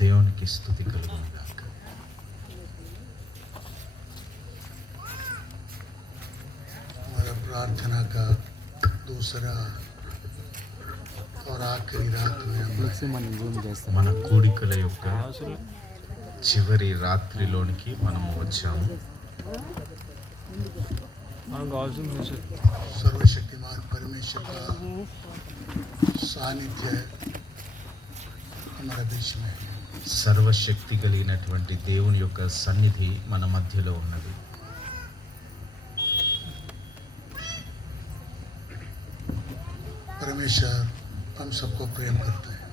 దేవునికి స్తుతి కలుగును గాక. हमारा प्रार्थना का दूसरा और आखिरी रात में మన కూడికల యొక్క చివరి రాత్రిలోనికి మనము వచ్చాము. सर्वशक्तिमान परमेश्वर का सानिध्य हमारे बीच में है. సర్వశక్తి కలిగినటువంటి దేవుని యొక్క సన్నిధి మన మధ్యలో ఉన్నది. परमेश्वर हम सबको प्रेम करता है.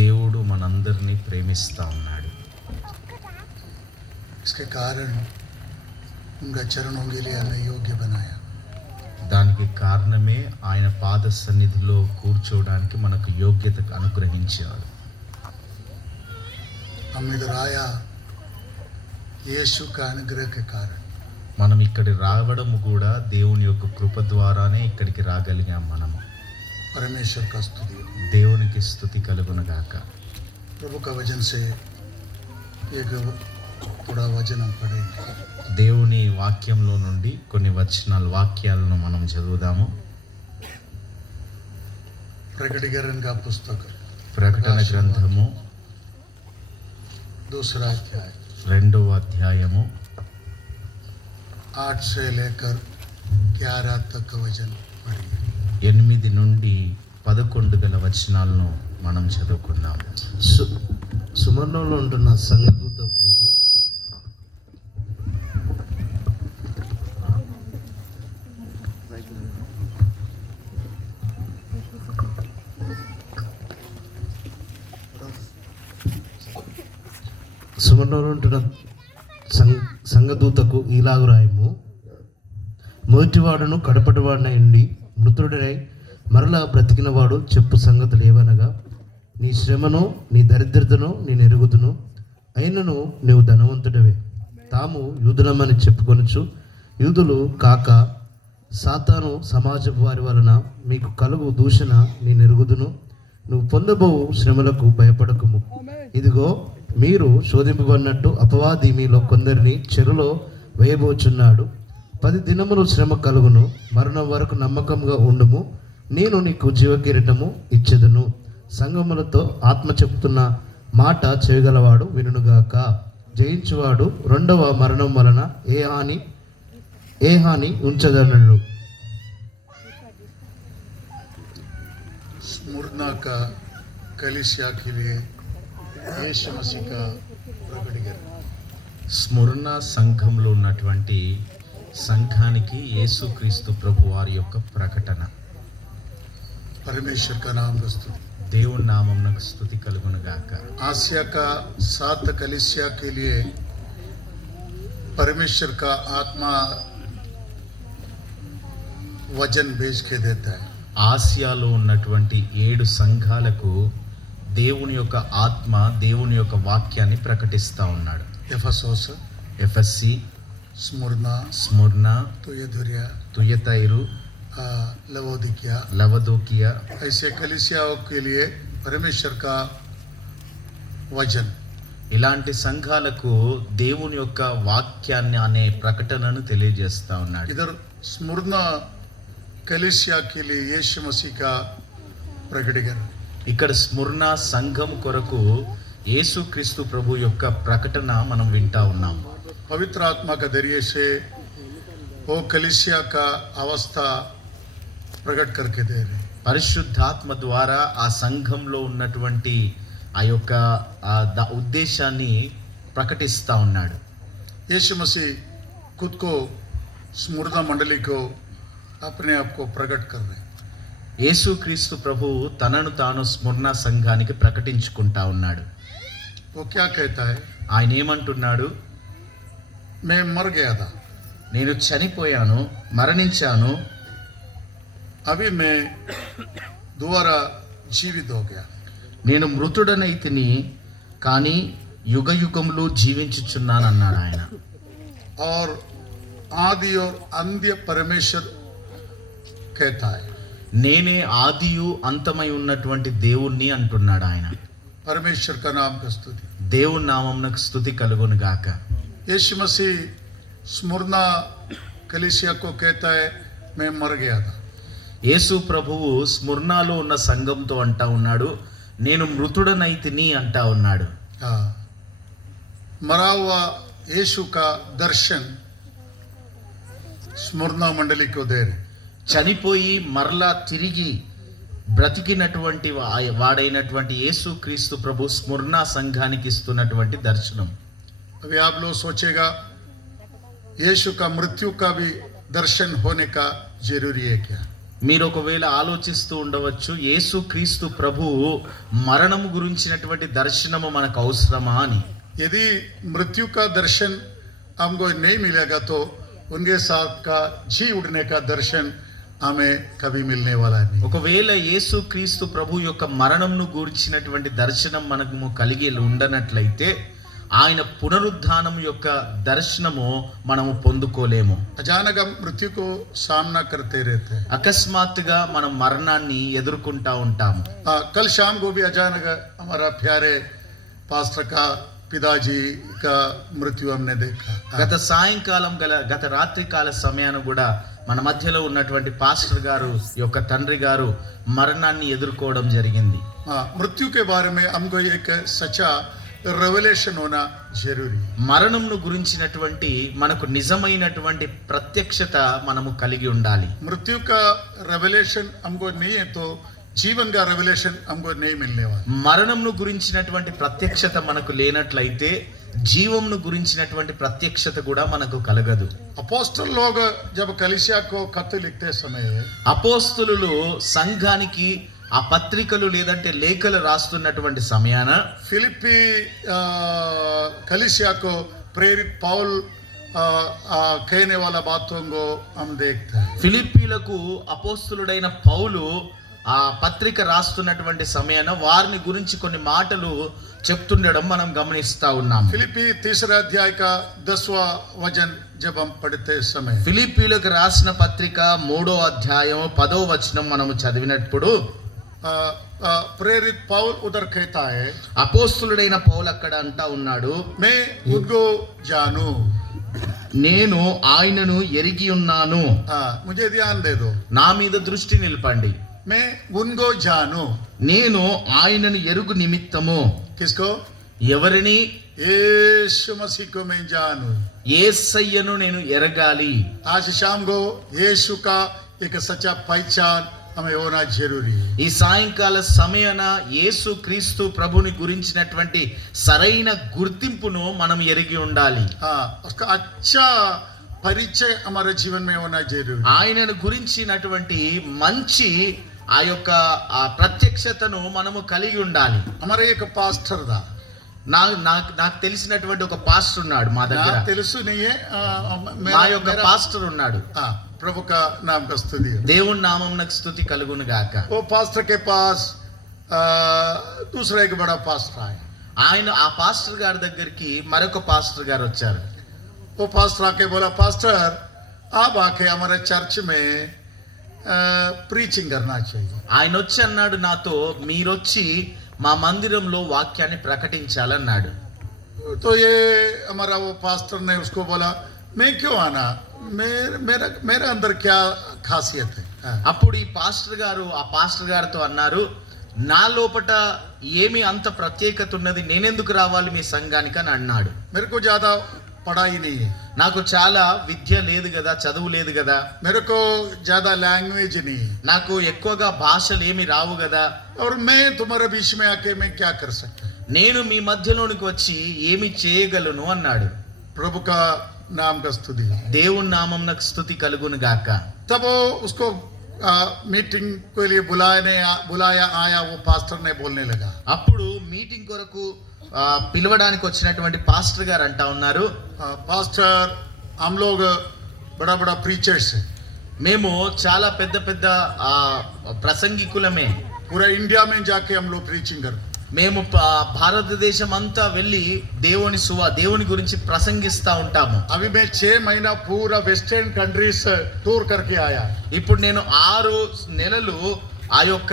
దేవుడు మనందరినీ ప్రేమిస్తా ఉన్నాడు. इसके कारण उनका चरणों के लिए हमें योग्य बनाया. దానికి కారణమే ఆయన పాద సన్నిధిలో కూర్చోవడానికి మనకు యోగ్యత అనుగ్రహించాడు. हम इधर आया यीशु का अनुग्रह के कारण. మనం ఇక్కడి రావడం కూడా దేవుని యొక్క కృప ద్వారానే ఇక్కడికి రాగలిగాం. మనము परमेश्वर का स्तुति. దేవునికి స్తుతి కలుగును గాక. प्रभु का वचन से एक थोड़ा वचन हम पढ़ेंगे. దేవుని వాక్యంలో నుండి కొన్ని వాక్యాలను మనం చదువుదాము. प्रकटीकरण का पुस्तक ప్రకటన గ్రంథము दूसरा अध्याय 2వ అధ్యాయము 8 से लेकर 11 तक का वचन पढ़िए. 8 నుండి 11 గల వచనాలను మనం చదువుకుందాం. సుమర్ణంలో ఉంటున్న సంఘదూతకు సంఘదూతకు ఈలాగు రాయము. మొదటివాడును కడపటివాడినై మృతుడై మరలా బ్రతికినవాడు చెప్పు సంగతులు ఏవనగా, నీ శ్రమను నీ దరిద్రతను నేను ఎరుగుదును, అయినను నీవు ధనవంతుడవే. తాము యూదులమని చెప్పుకొనుచు యూదులు కాక సాతాను సమాజపు వారి వలన మీకు కలుగు దూషణ నేను ఎరుగుదును. నువ్వు పొందబోవు శ్రమలకు భయపడకుము. ఇదిగో మీరు శోధింపబడినట్టు అపవాది మీలో కొందరిని చెరులో వేయబోచున్నాడు. 10 దినములు శ్రమ కలుగును. మరణం వరకు నమ్మకంగా ఉండుము, నేను నీకు జీవకిరీటము ఇచ్చెదను. సంగములతో ఆత్మ చెప్తున్న మాట చేయగలవాడు వినుగాక. జయించువాడు రెండవ మరణం వలన ఏ హాని ఉంచదనడు. स्मुरना का कलीसिया के लिए यीशु मसीह का प्रकटीकरण. స్ముర్ణ సంఘంలో ఉన్నటువంటి సంఘానికి యేసుక్రీస్తు ప్రభు వారి యొక్క ప్రకటన. परमेश्वर का नाम का स्तुति. దేవుని నామమునకు స్తుతి కలుగును గాక. आसिया का 7 कलीसिया के लिए परमेश्वर का आत्मा वचन भेज के देता है. ఆసియాలో ఉన్నటువంటి 7 సంఘాలకు దేవుని యొక్క ఆత్మ దేవుని యొక్క వాక్యాన్ని ప్రకటిస్తా ఉన్నాడు. एफेसोस, ఎఫెస్సి, स्मुरना, तुयथैरा, तुयतैरू, लवोदिकिया, ऐसे कलीसियाओं के लिए परमेश्वर का वचन. ఇలాంటి సంఘాలకు దేవుని యొక్క వాక్యాన్ని అనే ప్రకటనను తెలియజేస్తా ఉన్నాడు. इधर स्मुरना कलीसिया के लिए यीशु मसीह का प्रकटीकरण. ఇక్కడ స్ముర్ణ సంఘం కొరకు యేసుక్రీస్తు ప్రభు యొక్క ప్రకటన మనం వింటా ఉన్నాం. पवित्र आत्मा का जरिए से वो कलीसिया का अवस्था प्रकट करके दे रहे. పరిశుద్ధాత్మ ద్వారా ఆ సంఘంలో ఉన్నటువంటి ఆ యొక్క ఉద్దేశాన్ని ప్రకటిస్తా ఉన్నాడు. यीशु मसीह खुद को स्मुरना मंडली को अपने आप को प्रकट कर रहे. యేసుక్రీస్తు ప్రభు తనను తాను స్ముర్ణ సంఘానికి ప్రకటించుకుంటా ఉన్నాడు. वो क्या कहता है? ఆయన ఏమంటున్నాడు? मैं मर गया था, నేను చనిపోయాను, మరణించాను, अभी मैं दोबारा जीवित हो गया. నేను మృతుడనైతిని, కానీ యుగ యుగములు జీవించుచున్నానన్నాడు ఆయన. और आदि और अंत्य परमेश्वर कहता है. నేనే ఆదియు అంతమై ఉన్నటువంటి దేవుణ్ణి అంటున్నాడు ఆయన. परमेश्वर का नाम का स्तुति। దేవుని నామమునకు స్తుతి కలుగును గాక. यीशु मसीह स्मुरना कलीसिया को कहता है मैं मर गया था। యేసు ప్రభువు స్ముర్నాలో ఉన్న సంఘంతో అంటా ఉన్నాడు, నేను మృతుడనైతిని అంటా ఉన్నాడు. हाँ, मरा हुआ यीशु का दर्शन स्मुरना मंडली को दे रहे। చనిపోయి మరలా తిరిగి బ్రతికినటువంటి వాడైనటువంటి యేసు క్రీస్తు ప్రభు స్ముర్నా సంఘానికి ఇస్తున్నటువంటి దర్శనం. अभी आप लोग सोचेगा यीशु का मृत्यु का भी दर्शन होने का जरूरी है क्या? మీరు ఒకవేళ ఆలోచిస్తూ ఉండవచ్చు, యేసు క్రీస్తు ప్రభువు మరణము గురించినటువంటి దర్శనము మనకు అవసరమా అని. यदि मृत्यु का दर्शन हमको नहीं मिलेगा तो उनके साथ का जी उठने का दर्शन हमें कभी मिलने वाला नहीं। ఒకవేళ యేసు క్రీస్తు ప్రభు యొక్క మరణంను గురించినటువంటి దర్శనం మనకు కలిగి ఉండనట్లయితే ఆయన పునరుద్ధానం యొక్క దర్శనము మనము పొందుకోలేము. अचानक हम मृत्यु को सामना करते रहते हैं। అకస్మాత్తుగా మనం మరణాన్ని ఎదుర్కొంటా ఉంటాము. कल शाम को भी अचानक हमारा प्यारे पास्टर का पिताजी का मृत्यु हमने देखा। గత సాయంకాలం గత రాత్రి కాల సమయాన కూడా మన మధ్యలో ఉన్నటువంటి పాస్టర్ గారు యొక్క తండ్రి గారు మరణాన్ని ఎదుర్కోవడం జరిగింది. मृत्यु के बारे में हमको एक सच्चा రెవల్యూషన్ होना जरूरी। మరణంను గురించినటువంటి మనకు నిజమైనటువంటి ప్రత్యక్షత మనము కలిగి ఉండాలి. मृत्यु का रेवलेशन हमको नहीं है तो जीवन का रेवलेशन हमको नहीं मिलने वाला। మరణంను గురించినటువంటి ప్రత్యక్షత మనకు లేనట్లయితే జీవంను గురించినటువంటి ప్రత్యక్షత కూడా మనకు కలగదు. अपोस्टल लोग जब कलीसिया को खत लिखते समय అపోస్తలులు సంఘానికి ఆ పత్రికలు లేదంటే లేఖలు రాస్తున్నటువంటి సమయాన फिलिपी कलीसिया को प्रेरित पौल कहने वाला बातों को हम देखते हैं। ఫిలిప్పీలకు అపోస్తలుడైన పౌలు ఆ పత్రిక రాస్తున్నటువంటి సమయాన వారిని గురించి కొన్ని మాటలు చెప్తుండడం మనం గమనిస్తా ఉన్నాం. फिलिपी तीसरा अध्याय का 10वां वचन जब हम पढ़ते समय ఫిలిప్పీలకు రాసిన పత్రిక 3వ అధ్యాయం 10వ వచనం మనము చదివినప్పుడు प्रेरित पौल उधर कहता है అపోస్తలుడైన పౌలు అక్కడ అంటా ఉన్నాడు, मैं उनको जानू। నేను ఆయనను ఎరిగి ఉన్నాను. मुझे ध्यान दे दो, నా మీద దృష్టి నిలపండి. मैं उनको जानू। నేను ఆయనను ఎరుగు నిమిత్తము. किसको? ఎవరిని? यीशु मसीह को मैं जानू। యేసయ్యను నేను ఎరగాలి. आज शाम को यीशु का एक सच्चा पहचान हमें होना जरूरी है। ఈ సాయంకాల సమయాన యేసు క్రీస్తు ప్రభుని గురించినటువంటి సరైన గుర్తింపును మనం ఎరిగి ఉండాలి. उसका अच्छा परिचय हमारे जीवन में होना जरूरी। ఆయనను గురించినటువంటి మంచి ఆ యొక్క ఆ ప్రత్యక్షతను మనము కలిగి ఉండాలి. हमारे एक पास्टर था, నాకు తెలిసినటువంటి ఒక పాస్టర్ ఉన్నాడు మా దగ్గర. తెలుసు नहीं है, మా యొక్క పాస్టర్ ఉన్నాడు. प्रभु का नाम का स्तुति हो। దేవుని నామమునకు స్తుతి కలుగును గాక. वो पास्टर के पास दूसरा एक बड़ा पास्टर आया। ఆయన ఆ పాస్టర్ గారి దగ్గరికి మరొక పాస్టర్ గారు వచ్చారు. वो पास्टर आके बोला, पास्टर आप आके हमारे चर्च में प्रीचिंग करना चाहिए। ఆయన వచ్చి అన్నాడు నాతో, మీరొచ్చి మా మందిరంలో వాక్యాన్ని ప్రకటించాలన్నాడు. तो ये हमारा वो पास्टर ने उसको बोला, मैं क्यों आना, मेरा अंदर क्या खासियत है। అప్పుడు ఈ పాస్టర్ గారు ఆ పాస్టర్ గారితో అన్నారు, నా లోపట ఏమి అంత ప్రత్యేకత ఉన్నది, నేనెందుకు రావాలి మీ సంఘానికి అని అన్నాడు. मेरे को ज्यादा पढ़ाई नहीं है, నాకు చాలా విద్య లేదు కదా, చదువు లేదు కదా, मेरे को ज्यादा लैंग्वेज नहीं है, నాకు ఎక్కువగా భాషలు ఏమి రావు కదా, और मैं तुम्हारे बीच में आके मैं क्या कर सकता हूँ। నేను మీ మధ్యలోనికి వచ్చి ఏమి చేయగలను అన్నాడు. प्रभु का नाम का स्तुति। దేవుని నామమునకు స్తుతి కలుగును గాక. तब वो उसको मीटिंग के लिए बुलाया आया, वो पास्टर ने बोलने लगा। అప్పుడు మీటింగ్ కొరకు పిలవడానికి వచ్చినటువంటి పాస్టర్ గారు అంటా ఉన్నారు, पास्टर हम लोग बड़ा बड़ा प्रीचर्स है, మేము చాలా పెద్ద పెద్ద ప్రసంగికులమే, पूरा इंडिया में जाके हम लोग प्रीचिंग करते, మేము భారతదేశం అంతా వెళ్ళి దేవుని గురించి ప్రసంగిస్తా ఉంటాము. अभी मैं 6 महीना पूरा वेस्टर्न कंट्रीज टूर करके आया। ఇప్పుడు నేను 6 నెలలు ఆ యొక్క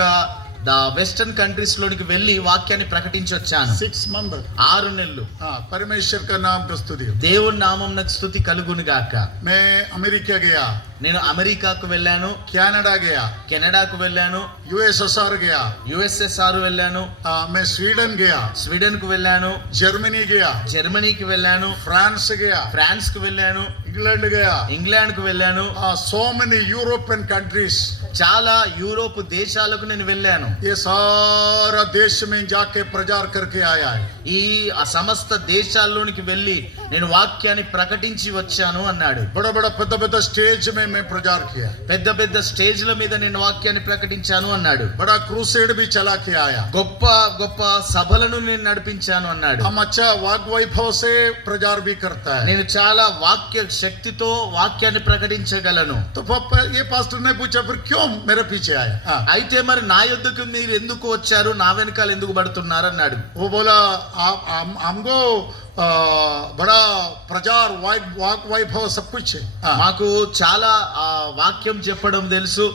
వెస్టర్న్ కంట్రీస్ లోనికి వెళ్ళి వాక్యాన్ని ప్రకటించి వచ్చాను. 6 months. 6 నెలలు. परमेश्वर का नाम का स्तुति हो. దేవుని నామమునకు స్తుతి కలుగును గాక. मैं अमेरिका गया, నేను అమెరికాకు వెళ్ళాను, कनाडा गया, కెనడాకు వెళ్ళాను, यूएसएसआर गया, యుఎస్ఎస్ఆర్ వెళ్ళాను, मैं स्वीडन गया, స్వీడన్ కు వెళ్ళాను, जर्मनी गया, జర్మనీకి వెళ్ళాను, फ्रांस गया, ఫ్రాన్స్ కు వెళ్ళాను, इंग्लैंड गया, ఇంగ్లాండ్ కు వెళ్ళాను. so many European countries. చాలా యూరోప్ దేశాలకు నేను వెళ్ళాను. ये सारा देश में जाके प्रचार करके आया है. ఈ సమస్త దేశాల్లోనికి వెళ్ళి నేను వాక్యాన్ని ప్రకటించి వచ్చాను అన్నాడు. बड़ा बड़ा పెద్ద పెద్ద स्टेज में मैं प्रचार किया. పెద్ద పెద్ద స్టేజ్ల మీద నేను వాక్యాన్ని ప్రకటించాను అన్నాడు. बड़ा क्रूसेड भी चला के आया. గొప్ప గొప్ప సభలను నేను నడిపించాను అన్నాడు. हम अच्छा वाग वैभव से प्रचार भी करता है. నేను చాలా వాక్య శక్తితో వాక్యాన్ని ప్రకటించగలను. तो ये पास्टर ने पूछा फिर क्यों मेरे पीछे आया? అయితే మరి నా యొద్దకు మీరు ఎందుకు వచ్చారు, నా వెనకాల ఎందుకు పడుతున్నారు అన్నాడు. वो बोला आप हमको बड़ा प्रचार वाग वैभव सब कुछ है. మాకు చాలా వాక్యం చెప్పడం తెలుసు,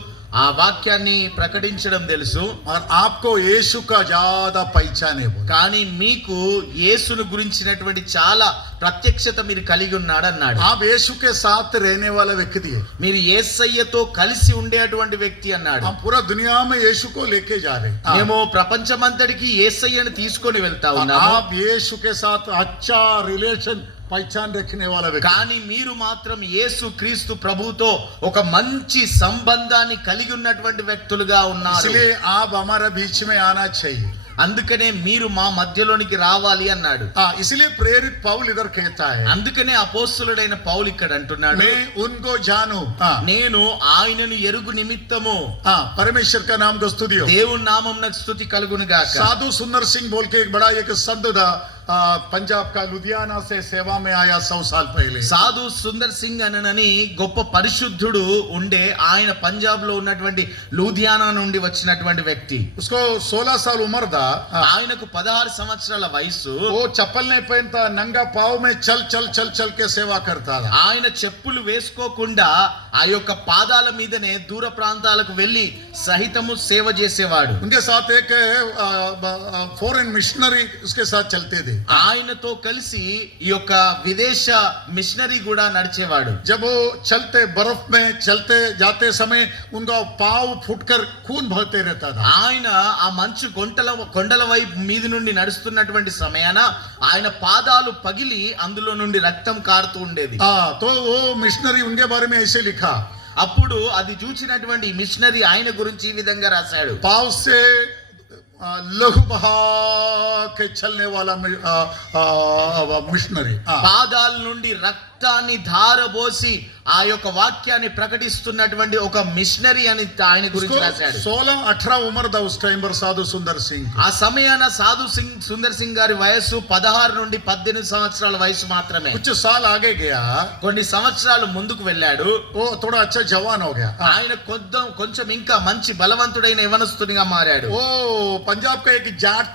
ఆ వాక్యాన్ని ప్రకటించడం తెలుసు. और आपको यीशु का ज्यादा पहचान है. కానీ మీకు యేసును గురించినటువంటి చాలా ప్రత్యక్షత మీరు కలిగి ఉన్నాడు అన్నాడు. आप यीशु के साथ रहने वाला व्यक्ति है. మీరు యేసయ్యతో కలిసి ఉండేటువంటి వ్యక్తి అన్నాడు. हम पूरा दुनिया में यीशु को लेके जा रहे हैं. మేము ప్రపంచమంతటికి యేసయ్యను తీసుకొని వెళ్తా ఉన్నాము. आप यीशु के साथ अच्छा रिलेशन పహచాన్ రఖనే వాలా వ్యక్తి. కానీ మీరు మాత్రం యేసు క్రీస్తు ప్రభుతో ఒక మంచి సంబంధాన్ని కలిగి ఉన్నటువంటి వ్యక్తులుగా ఉన్నారు. इसलिए आप हमारे बीच में आना चाहिए. అందుకనే మీరు మా మధ్యలోనికి రావాలి అన్నాడు. इसलिए प्रेरित पौल इधर कहता है, అందుకనే అపోస్తలుడైన పౌలు ఇక్కడ అంటున్నాడు, मैं उनको जानूं. నేను ఆయనను ఎరుగు నిమిత్తము. परमेश्वर का नाम को स्तुति हो. దేవుని నామమునకు స్తుతి కలుగును గాక. साधु सुंदर सिंह बोल के एक बड़ा एक संत था, पंजाब का लुधियाना से सेवा में आया 100 साल पहले. సాధు సుందర్ సింగ్ అనని గొప్ప పరిశుద్ధుడు ఉండే, ఆయన పంజాబ్ లో ఉన్నటువంటి లూధియానా నుండి వచ్చినటువంటి వ్యక్తి. उसको 16 साल उम्र था. ఆయనకు 16 సంవత్సరాల వయసు. वो चप्पल नहीं पहनता, नंगा पाँव में चल चल चल चल के सेवा करता था. ఆయన చెప్పులు వేసుకోకుండా ఆ యొక్క పాదాల మీదనే దూర ప్రాంతాలకు వెళ్లి సహితము సేవ చేసేవాడు. उनके साथ एक फॉरेन मिशनरी उसके साथ चलते थे. ఆయనతో కలిసి ఈ యొక్క విదేశ మిషనరీ కూడా నడిచేవాడు. जब वो चलते बर्फ में चलते जाते समय उनका पाँव फूटकर खून बहते रहता था. ఆయన ఆ మంచు కొండల వైపు మీద నుండి నడుస్తున్నటువంటి సమయాన ఆయన పాదాలు పగిలి అందులో నుండి రక్తం కారుతూ ఉండేది. तो वो मिशनरी उनके बारे में ऐसे लिखा, అప్పుడు అది చూసినటువంటి మిషనరీ ఆయన గురించి ఈ విధంగా రాశాడు, पाँव से लहू बहा के चलने वाला मिशनरी. పాదాల నుండి రక్తాన్ని ధారబోసి ఆ యొక్క వాక్యాన్ని ప్రకటిస్తున్నటువంటి ఒక మిషనరీ అని ఆయన గురించి రాశాడు. 16-18 उम्र था उस टाइम पर साधु सुंदर सिंह. ఆ సమయాన సుందర్ సింగ్ గారి వయస్సు 16 నుండి 18 సంవత్సరాల వయసు మాత్రమే. कुछ साल आगे गया, కొన్ని సంవత్సరాలు ముందుకు వెళ్ళాడు. वो थोड़ा अच्छा जवान हो गया. ఆయన కొంచెం ఇంకా మంచి బలవంతుడైన యవనస్తునిగా మారాడు. वो पंजाब का एक जाट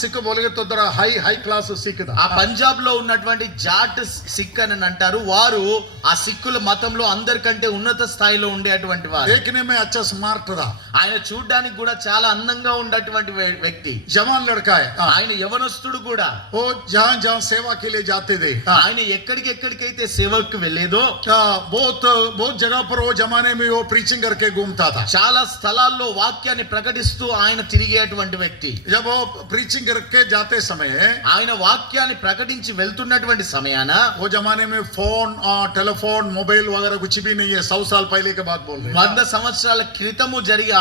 सिख बोलेगे तो थोड़ा हाई क्लास सिख था. ఆ పంజాబ్ లో ఉన్నటువంటి జాట్ సిక్ అని అంటారు. వారు ఆ సిక్కుల మతంలో అందరికంటే ఉన్నత స్థాయిలో ఉండేటువంటి వారు. देखने में अच्छा स्मार्ट था. ఆయన చూడడానికి కూడా చాలా అందంగా ఉన్నటువంటి వ్యక్తి. जवान लड़का है. ఆయన యవనస్తుడు కూడా. वो जहाँ सेवा के लिए जाते थे, ఆయన ఎక్కడికైతే సేవకు వెళ్ళేదో बहुत जगह पर वो जमाने में वो प्रीचिंग करके घूमता था. చాలా స్థలాల్లో వాక్యాన్ని ప్రకటిస్తూ ఆయన తిరిగేటువంటి వ్యక్తి. जब वो प्रीचिंग करके जाते समय ఆయన వాక్యాన్ని ప్రకటించి వెళ్తున్నటువంటి సమయాన वो जमाने में फोन टेलीफोन मोबाइल वगैरह कुछ भी नहीं है. 100 साल पहले के बात बोल रहे हैं. 100 సంవత్సరాల క్రితము జరిగే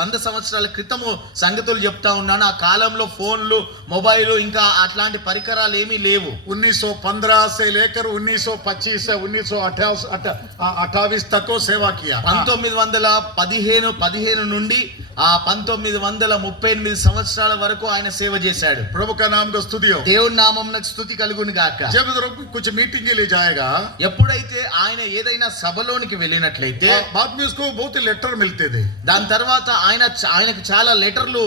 100 సంవత్సరాల క్రితము సంగతులు చెప్తా ఉన్నాను. ఆ కాలంలో ఫోన్లు, మొబైల్ ఇంకా అట్లాంటి పరికరాలు ఏమీ లేవు. 1915 से लेकर 1925 से 1928 तक को सेवा किया. 1915 నుండి 1938 సంవత్సరాల వరకు ఆయన సేవ చేశాడు. प्रभु का नाम का स्तुति हो. దేవుని నామమునకు స్తుతి కలుగును గాక. जब कुछ मीटिंग के लिए जाएगा, ఎప్పుడైతే ఆయన ఏదైనా సభలోనికి వెళ్ళినట్లయితే बाद में उसको बहुत लेटर मिलते थे. దాని తర్వాత ఆయనకు చాలా లెటర్లు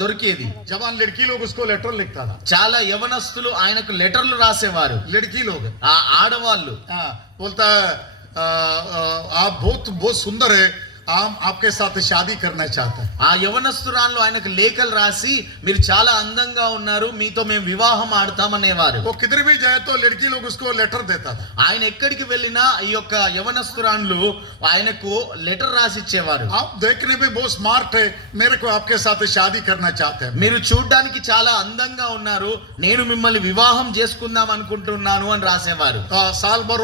దొరికేది. जवान लड़की लोग उसको लेटर लिखता था. చాలా యవనస్తులు ఆయనకు లెటర్లు రాసేవారు. लड़की लोग ఆ ఆడవాళ్ళు बोलता है आप बहुत सुंदर है, आपके साथ शादी करना चाहता है। ఆ యవనస్తురాలు ఆయనకు లేఖలు రాసి మీరు చాలా అందంగా ఉన్నారు, మీతో మేము వివాహం ఆడతామనేవారు. वो किधर भी जाए तो लड़की लोग उसको लेटर देता था। ఆయన ఎక్కడికి వెళ్ళినా ఈ యొక్క యవనస్తురాలు ఆయనకు లెటర్ రాసి ఇచ్చేవారు. आप देखने में बहुत स्मार्ट है, मेरे को आपके साथ शादी करना चाहते हैं। మీరు చూడ్డానికి చాలా అందంగా ఉన్నారు, నేను మిమ్మల్ని వివాహం చేసుకుందాం అనుకుంటున్నాను అని రాసేవారు. साल भर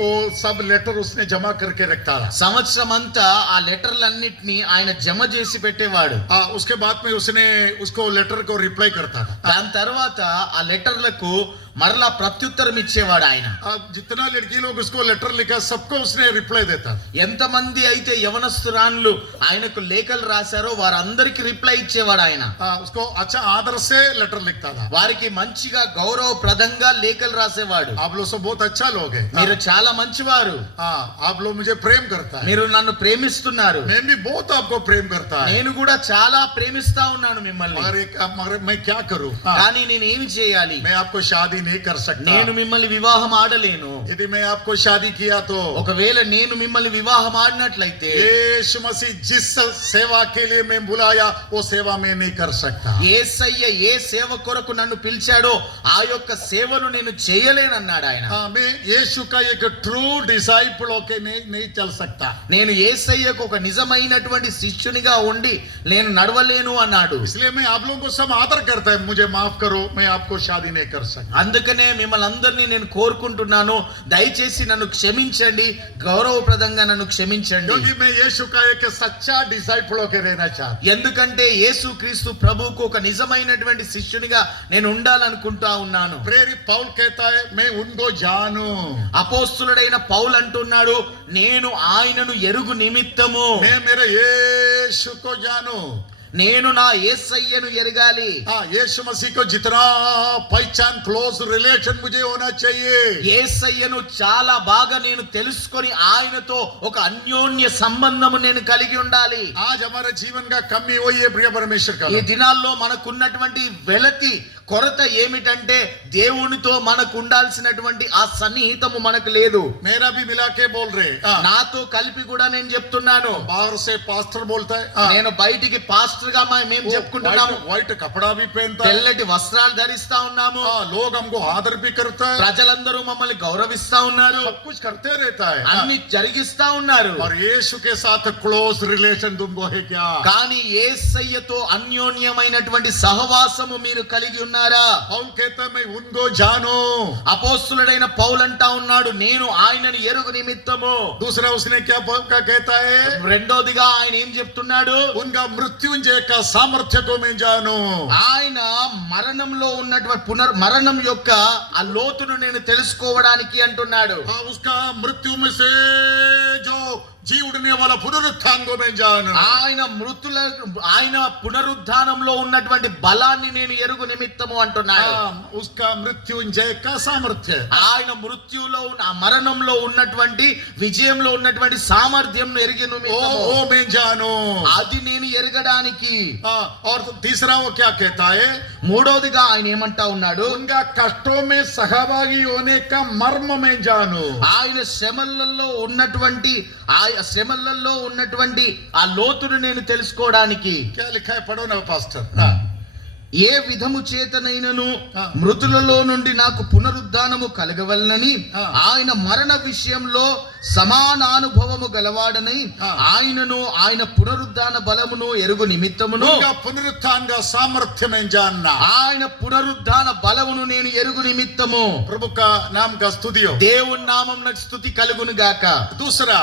वो सब लेटर उसने जमा करके रखता था। సంవత్సరం అంతా ఆ లెటర్లన్నిటిని ఆయన జమ చేసి పెట్టేవాడు. उसके बाद में उसने उसको लेटर को रिप्लाई करता था। దాని తర్వాత ఆ లెటర్లకు మరలా ప్రత్యుత్తరం ఇచ్చేవాడు ఆయన. जितना लड़की लोग उसको लेटर लिखा सबको उसने रिप्लाई देता। ఎంతమంది అయితే యవనస్తురాన్లు ఆయనకు లేఖలు రాశారో వారందరికి రిప్లై ఇచ్చేవాడు ఆయన. उसको अच्छा आदर से लेटर लिखता था। వారికి మంచిగా గౌరవప్రదంగా లేఖలు రాసేవాడు. आप लोग सब बहुत अच्छा लोग हैं। మీరు చాలా మంచివారు, आप लोग मुझे प्रेम करता है। మీరు నన్ను ప్రేమిస్తున్నారు, मैं भी बहुत आपको प्रेम करता है। నేను కూడా చాలా ప్రేమిస్తా ఉన్నాను మిమ్మల్ని. मगर मैं क्या करूं? కానీ నేను ఏమి చేయాలి? मैं आपको शादी नहीं कर सकता। నేను మిమ్మల్ని వివాహం ఆడలేను. यदि मैं आपको शादी किया तो ఒకవేళ నేను మిమ్మల్ని వివాహం ఆడినట్లయితే यीशु मसीह जिस सेवा के लिए मैं बुलाया वो सेवा मैं नहीं कर सकता। యేసయ్య ఏ సేవ కొరకు నన్ను పిలిచాడో ఆ యొక్క సేవను నేను చేయలేనన్నాడు ఆయన. मैं यीशु का एक ट्रू डिसाइपल होके नहीं चल सकता। నేను యేసయ్యకు ఒక నిజమైనటువంటి శిష్యునిగా ఉండి నేను నడవలేను అన్నాడు. इसलिए मैं आप लोगों को सब आदर करता है, मुझे माफ करो, मैं आपको शादी नहीं कर सकता। అందుకనే మిమ్మల్ని అందరినీ నేను కోరుకుంటున్నాను, దయచేసి నన్ను క్షమించండి, గౌరవప్రదంగా నన్ను క్షమించండి. क्योंकि मैं यीशु का एक सच्चा डिसाइपल होके रहना चाहता। ఎందుకంటే యేసుక్రీస్తు ప్రభువుకు ఒక నిజమైనటువంటి శిష్యునిగా నేను ఉండాలనుకుంటా ఉన్నాను. प्रेरित पौल कहता है मैं उनको जानूं। అపోస్తులుడైన పౌలు అంటున్నాడు, నేను ఆయనను ఎరుగు నిమిత్తము, मैं मेरे यीशु को जानूं। నేను నా యేసయ్యను ఎరగాలి. यीशु मसीह को जितना पहचान क्लोज रिलेशन मुझे होना चाहिए। యేసయ్యను చాలా బాగా నేను తెలుసుకొని ఆయనతో ఒక అన్యోన్య సంబంధము నేను కలిగి ఉండాలి. आज हमारे जीवन का कमी वही है प्रिय परमेश्वर का। ఈ దినాల్లో మనకున్నటువంటి వెలతి కొరత ఏమిటంటే దేవునితో మనకు ఉండాల్సినటువంటి ఆ సన్నిహితము మనకు లేదు. मेरा भी मिला के बोल रहे నాతో కలిపి కూడా నేను చెప్తున్నాను. बाहर से पास्टर बोलता है, నేను బయటికి పాస్టర్ గా మేము చెప్పుకుంటున్నాము, व्हाइट कपड़ा भी पहनता है, తెల్లటి వస్త్రాలు ధరిస్తా ఉన్నాము, लोग हमको आदर भी करता है, ప్రజలందరూ మమ్మల్ని గౌరవిస్తా ఉన్నారు, सब कुछ करते रहता है। అన్ని జరిగిస్తా ఉన్నారు. और यीशु के साथ क्लोज रिलेशन तुमको है क्या? కానీ యేసయ్యతో అన్యోన్యమైనటువంటి సహవాసము మీరు కలిగి ఉన్నారా? पौल कहता है मैं उनको जानूं। అపోస్తులుడైన పౌలు అంటా ఉన్నాడు, నేను ఆయనను ఎరుగు నిమిత్తము. दूसरा उसने क्या कहता है? రెండోదిగా ఆయన ఏం చెప్తున్నాడు? उनका मृत्युंजय का सामर्थ्य को मैं जानूं। ఆయన మరణంలో ఉన్నటువంటి మరణం యొక్క ఆ లోతును నేను తెలుసుకోవడానికి అంటున్నాడు. उसका मृत्यु में से जो जी उड़ने वाला पुनरुत्थान को मैं जानूं। ఆయన పునరుద్ధానంలో ఉన్నటువంటి బలాన్ని నేను ఎరుగు నిమిత్తము అంటున్నాడు. उसका मृत्युंजय का सामर्थ्य, ఆయన మృత్యులో మరణంలో ఉన్నటువంటి విజయంలో ఉన్నటువంటి సామర్థ్యం ఎరిగి वो मैं जानूं। అది నేను ఎరగడానికి. और तीसरा वो क्या कहता है? మూడోదిగా ఆయన ఏమంటా ఉన్నాడు? उनका कष्टों में सहभागी होने का मर्म मैं जानूं। ఆయన శ్రమలలో ఉన్నటువంటి ఆ లోతును నేను తెలుసుకోవడానికి. क्या लिखा है? पढ़ो ना पास्टर। ఏ విధము చేతనైనను మృతులలో నుండి నాకు పునరుద్ధానము కలగవలనని ఆయన మరణ విషయంలో సమానానుభవము గలవాడనై ఆయనను ఆయన పునరుద్ధాన బలమును ఎరుగు నిమిత్తమును पुनरुत्थान का सामर्थ्य में जानना। ఆయన పునరుద్ధాన బలమును నేను ఎరుగు నిమిత్తము. प्रभु का नाम का स्तुति हो। దేవుని నామమునకు స్తుతి కలుగును గాక. दूसरा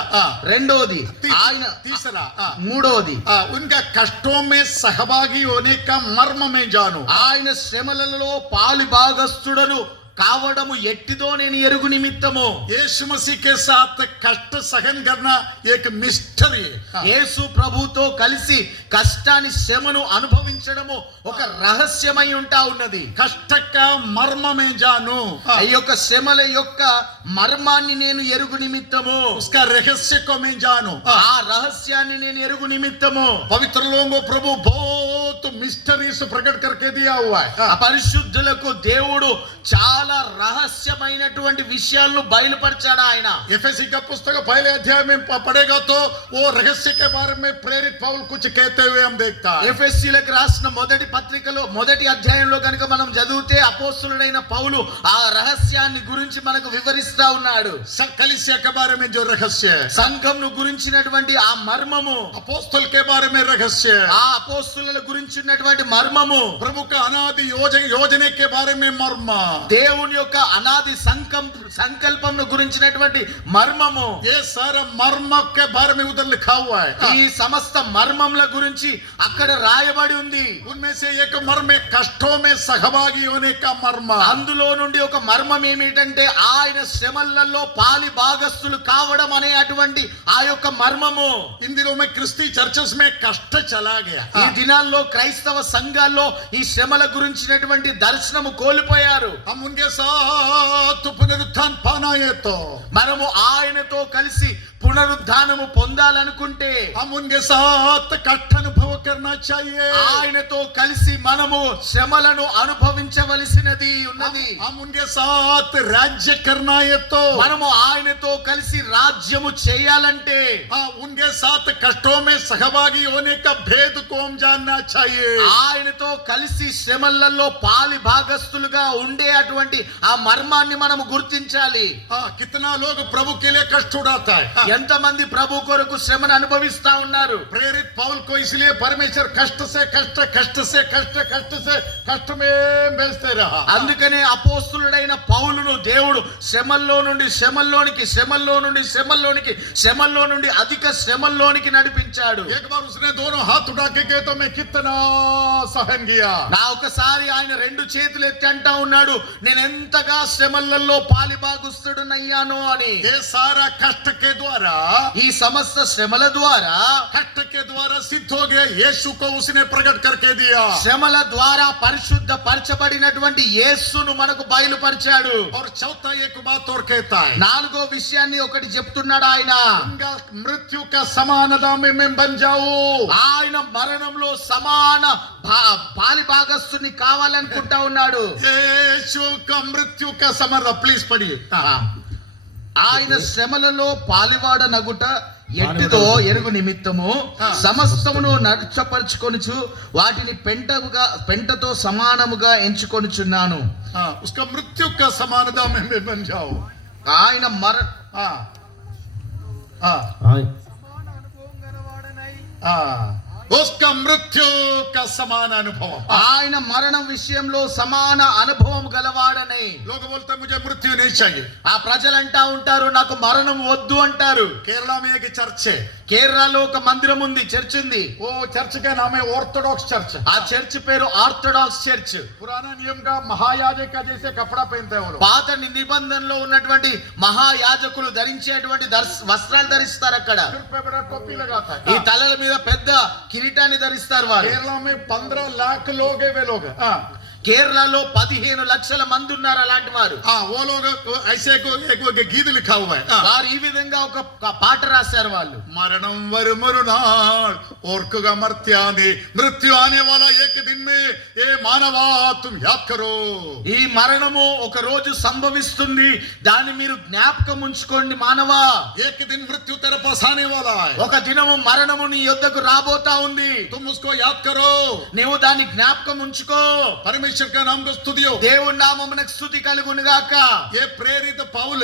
రెండోది ఆయన, तीसरा మూడోది उनका कष्टों में सहभागी होने का मर्म में जानूं। ఆయన శ్రమలలో పాలు భాగస్థుడను కావడము ఎట్టిదో నేను ఎరుగు నిమిత్తము. यीशु मसीह के साथ कष्ट सहन करना एक मिस्टरी है। యేసు ప్రభుతో కలిసి కష్టాన్ని శ్రమను అనుభవించడము ఒక రహస్యమై ఉంటా ఉన్నది. कष्ट का मर्म में जानूं। ఈ యొక్క శ్రమల యొక్క మర్మాన్ని నేను ఎరుగు నిమిత్తము, उसका रहस्य को मैं जानूं। ఆ రహస్యాన్ని నేను ఎరుగు నిమిత్తము. पवित्र लोगों को प्रभु बहुत मिस्टरी से प्रकट करके दिया हुआ है। ఆ పరిశుద్ధులకు దేవుడు చాలా రహస్యమైనటువంటి విషయాలను బయలుపరిచాడు ఆయన. एफएसी का पुस्तक पहले अध्याय में पढ़ेगा तो वो रहस्य के बारे में प्रेरित पौल कुछ कहते हुए हम देखता है। ఎఫెసీయులకు రాసిన మొదటి పత్రికలో మొదటి అధ్యాయంలో కనుక మనం చదివితే అపోస్తలుడైన పౌలు ఆ రహస్యాన్ని గురించి మనకు వివరిస్తా ఉన్నాడు. कलीसिया के बारे में जो रहस्य है, సంఘంను గురించినటువంటి ఆ మర్మము, अपोस्तल के बारे में रहस्य है, ఆ అపోస్తలుల గురించినటువంటి మర్మము, प्रभु का अनादि योजने के बारे में मर्म, దేవుని యొక్క అనాది సంకల్పంను గురించినటువంటి మర్మము, ये सारा मर्म के बारे में उधर लिखा हुआ है। ఈ సమస్త మర్మముల గురించి అక్కడ రాయబడి ఉంది. उनमें से एक मर्म है कष्टों में सहभागी होने का मर्म। అందులో నుండి ఒక మర్మం ఏమిటంటే ఆయన శ్రమలలో పాలి భాగస్థులు కావడం అనే అటువంటి ఆ యొక్క మర్మము. इन दिनों में क्रिस्ती चर्चेस में कष्ट चला गया। ఈ దినాల్లో క్రైస్తవ సంఘాల్లో ఈ శ్రమల గురించినటువంటి దర్శనము కోల్పోయారు. हम उनके साथ पुनरुत्थान पाना है तो మనము ఆయనతో కలిసి పునరుద్ధానము పొందాలనుకుంటే हम उनके साथ कष्ट अनुभव करना चाहिए। ఆయనతో కలిసి మనము శ్రమలను అనుభవించవలసినది ఉన్నది. हम उनके साथ राज्य करना है तो మనము ఆయనతో కలిసి రాజ్యము చేయాలంటే उनके साथ कष्टों में सहभागी होने का भेद को हम जानना चाहिए। ఆయనతో కలిసి శ్రమలలో పాలి భాగస్థులుగా ఉండే అటువంటి ఆ మర్మాన్ని మనము గుర్తించాలి. कितना लोग प्रभु के लिए कष्ट उड़ाता है। ఎంతమంది ప్రభు కొరకు శ్రమను అనుభవిస్తా ఉన్నారు. प्रेरित पौल को इसलिए परमेश्वर कष्ट से कष्ट में भेजते रहा। అందుకనే అపోస్తులుడైన పౌలును దేవుడు శ్రమల్లో నుండి శ్రమల్లో నుండి అధిక శ్రమల్లోనికి నడిపించాడు. एक बार उसने दोनों हाथ उठा के कहे तो मैं कितना सहन किया। నా ఒకసారి ఆయన రెండు చేతులు ఎత్తి అంటా ఉన్నాడు, నేను ఎంతగా శ్రమలలో పాలిభాగస్తుడనయ్యాను అని. ये सारा कष्ट के द्वारा ఈ సమస్త శ్రమల ద్వారా सिद्ध हो गया यीशु को उसने प्रकट करके दिया। శ్రమల ద్వారా పరిశుద్ధ పరచబడినటువంటి యేసును మనకు బయలుపరిచాడు. और चौथा एक बात और कहता है, నాలుగో విషయాన్ని ఒకటి చెప్తున్నాడు ఆయన, उनका मृत्यु का समान दामे में बन जाओ। ఆయన మరణంలో సమాన పాలిభాగస్తుని కావాలనుకుంటా ఉన్నాడు. यीशु का मृत्यु का समान, प्लीज पढ़िए। ఆయన శ్రమలలో పాలివాడనగుట ఎట్టిదో ఎరుగు నిమిత్తము సమస్తమును నడుచపరుచుకొనుచు వాటిని పెంటతో సమానముగా ఎంచుకొనుచున్నాను. उसका मृत्यु का समान दामे में बन जाओ। ఆయన उसका मृत्यु का समान अनुभव। ఆయన మరణం విషయంలో సమాన అనుభవం గలవాడని. लोग बोलते हैं मुझे मृत्यु नहीं चाहिए। ఆ ప్రజలంటా ఉంటారు, నాకు మరణం వద్దు అంటారు. केरला में एक चर्च है, కేరళలో ఒక మందిరం ఉంది, చర్చ్ ఉంది. वो चर्च का नाम है ऑर्थोडॉक्स चर्च। ఆ చర్చ్ పేరు ఆర్థోడాక్స్ చర్చ్. पुराना नियम का महायाजक का जैसे कपड़ा पहनते हैं वो लोग। పాత నిబంధనలో ఉన్నటువంటి మహాయాజకులు ధరించేటువంటి వస్త్రాలు ధరిస్తారు అక్కడ. सिर पे बड़ा टोपी लगाता है। ఈ తలల మీద పెద్ద కిరీటాన్ని ధరిస్తారు వారు. केरला में 15 लाख लोग है वे लोग। కేరళలో 15 లక్షల మంది ఉన్నారు అలాంటి వారు. वो लोग ऐसे एक गीत लिखा हुआ है। వారు ఈ విధంగా ఒక పాట రాశారు వాళ్ళు. मरणम वर मरुनाल ओर्कुगा मर्त्याने मृत्यु आने वाला एक दिन में ये मानवा तुम याद करो। ఈ మరణము ఒక రోజు సంభవిస్తుంది, దాన్ని మీరు జ్ఞాపకం ఉంచుకోండి మానవా. एक दिन मृत्यु तेरे पास आने वाला है। ఒక దినము మరణము నీ యొద్దకు రాబోతా ఉంది, तुम उसको याद करो। నీవు దాన్ని జ్ఞాపకం ఉంచుకో. परमेश्वर का नाम को स्तुतियो। దేవుని నామమునకు స్తుతి కలుగును గాక. ये प्रेरित पौल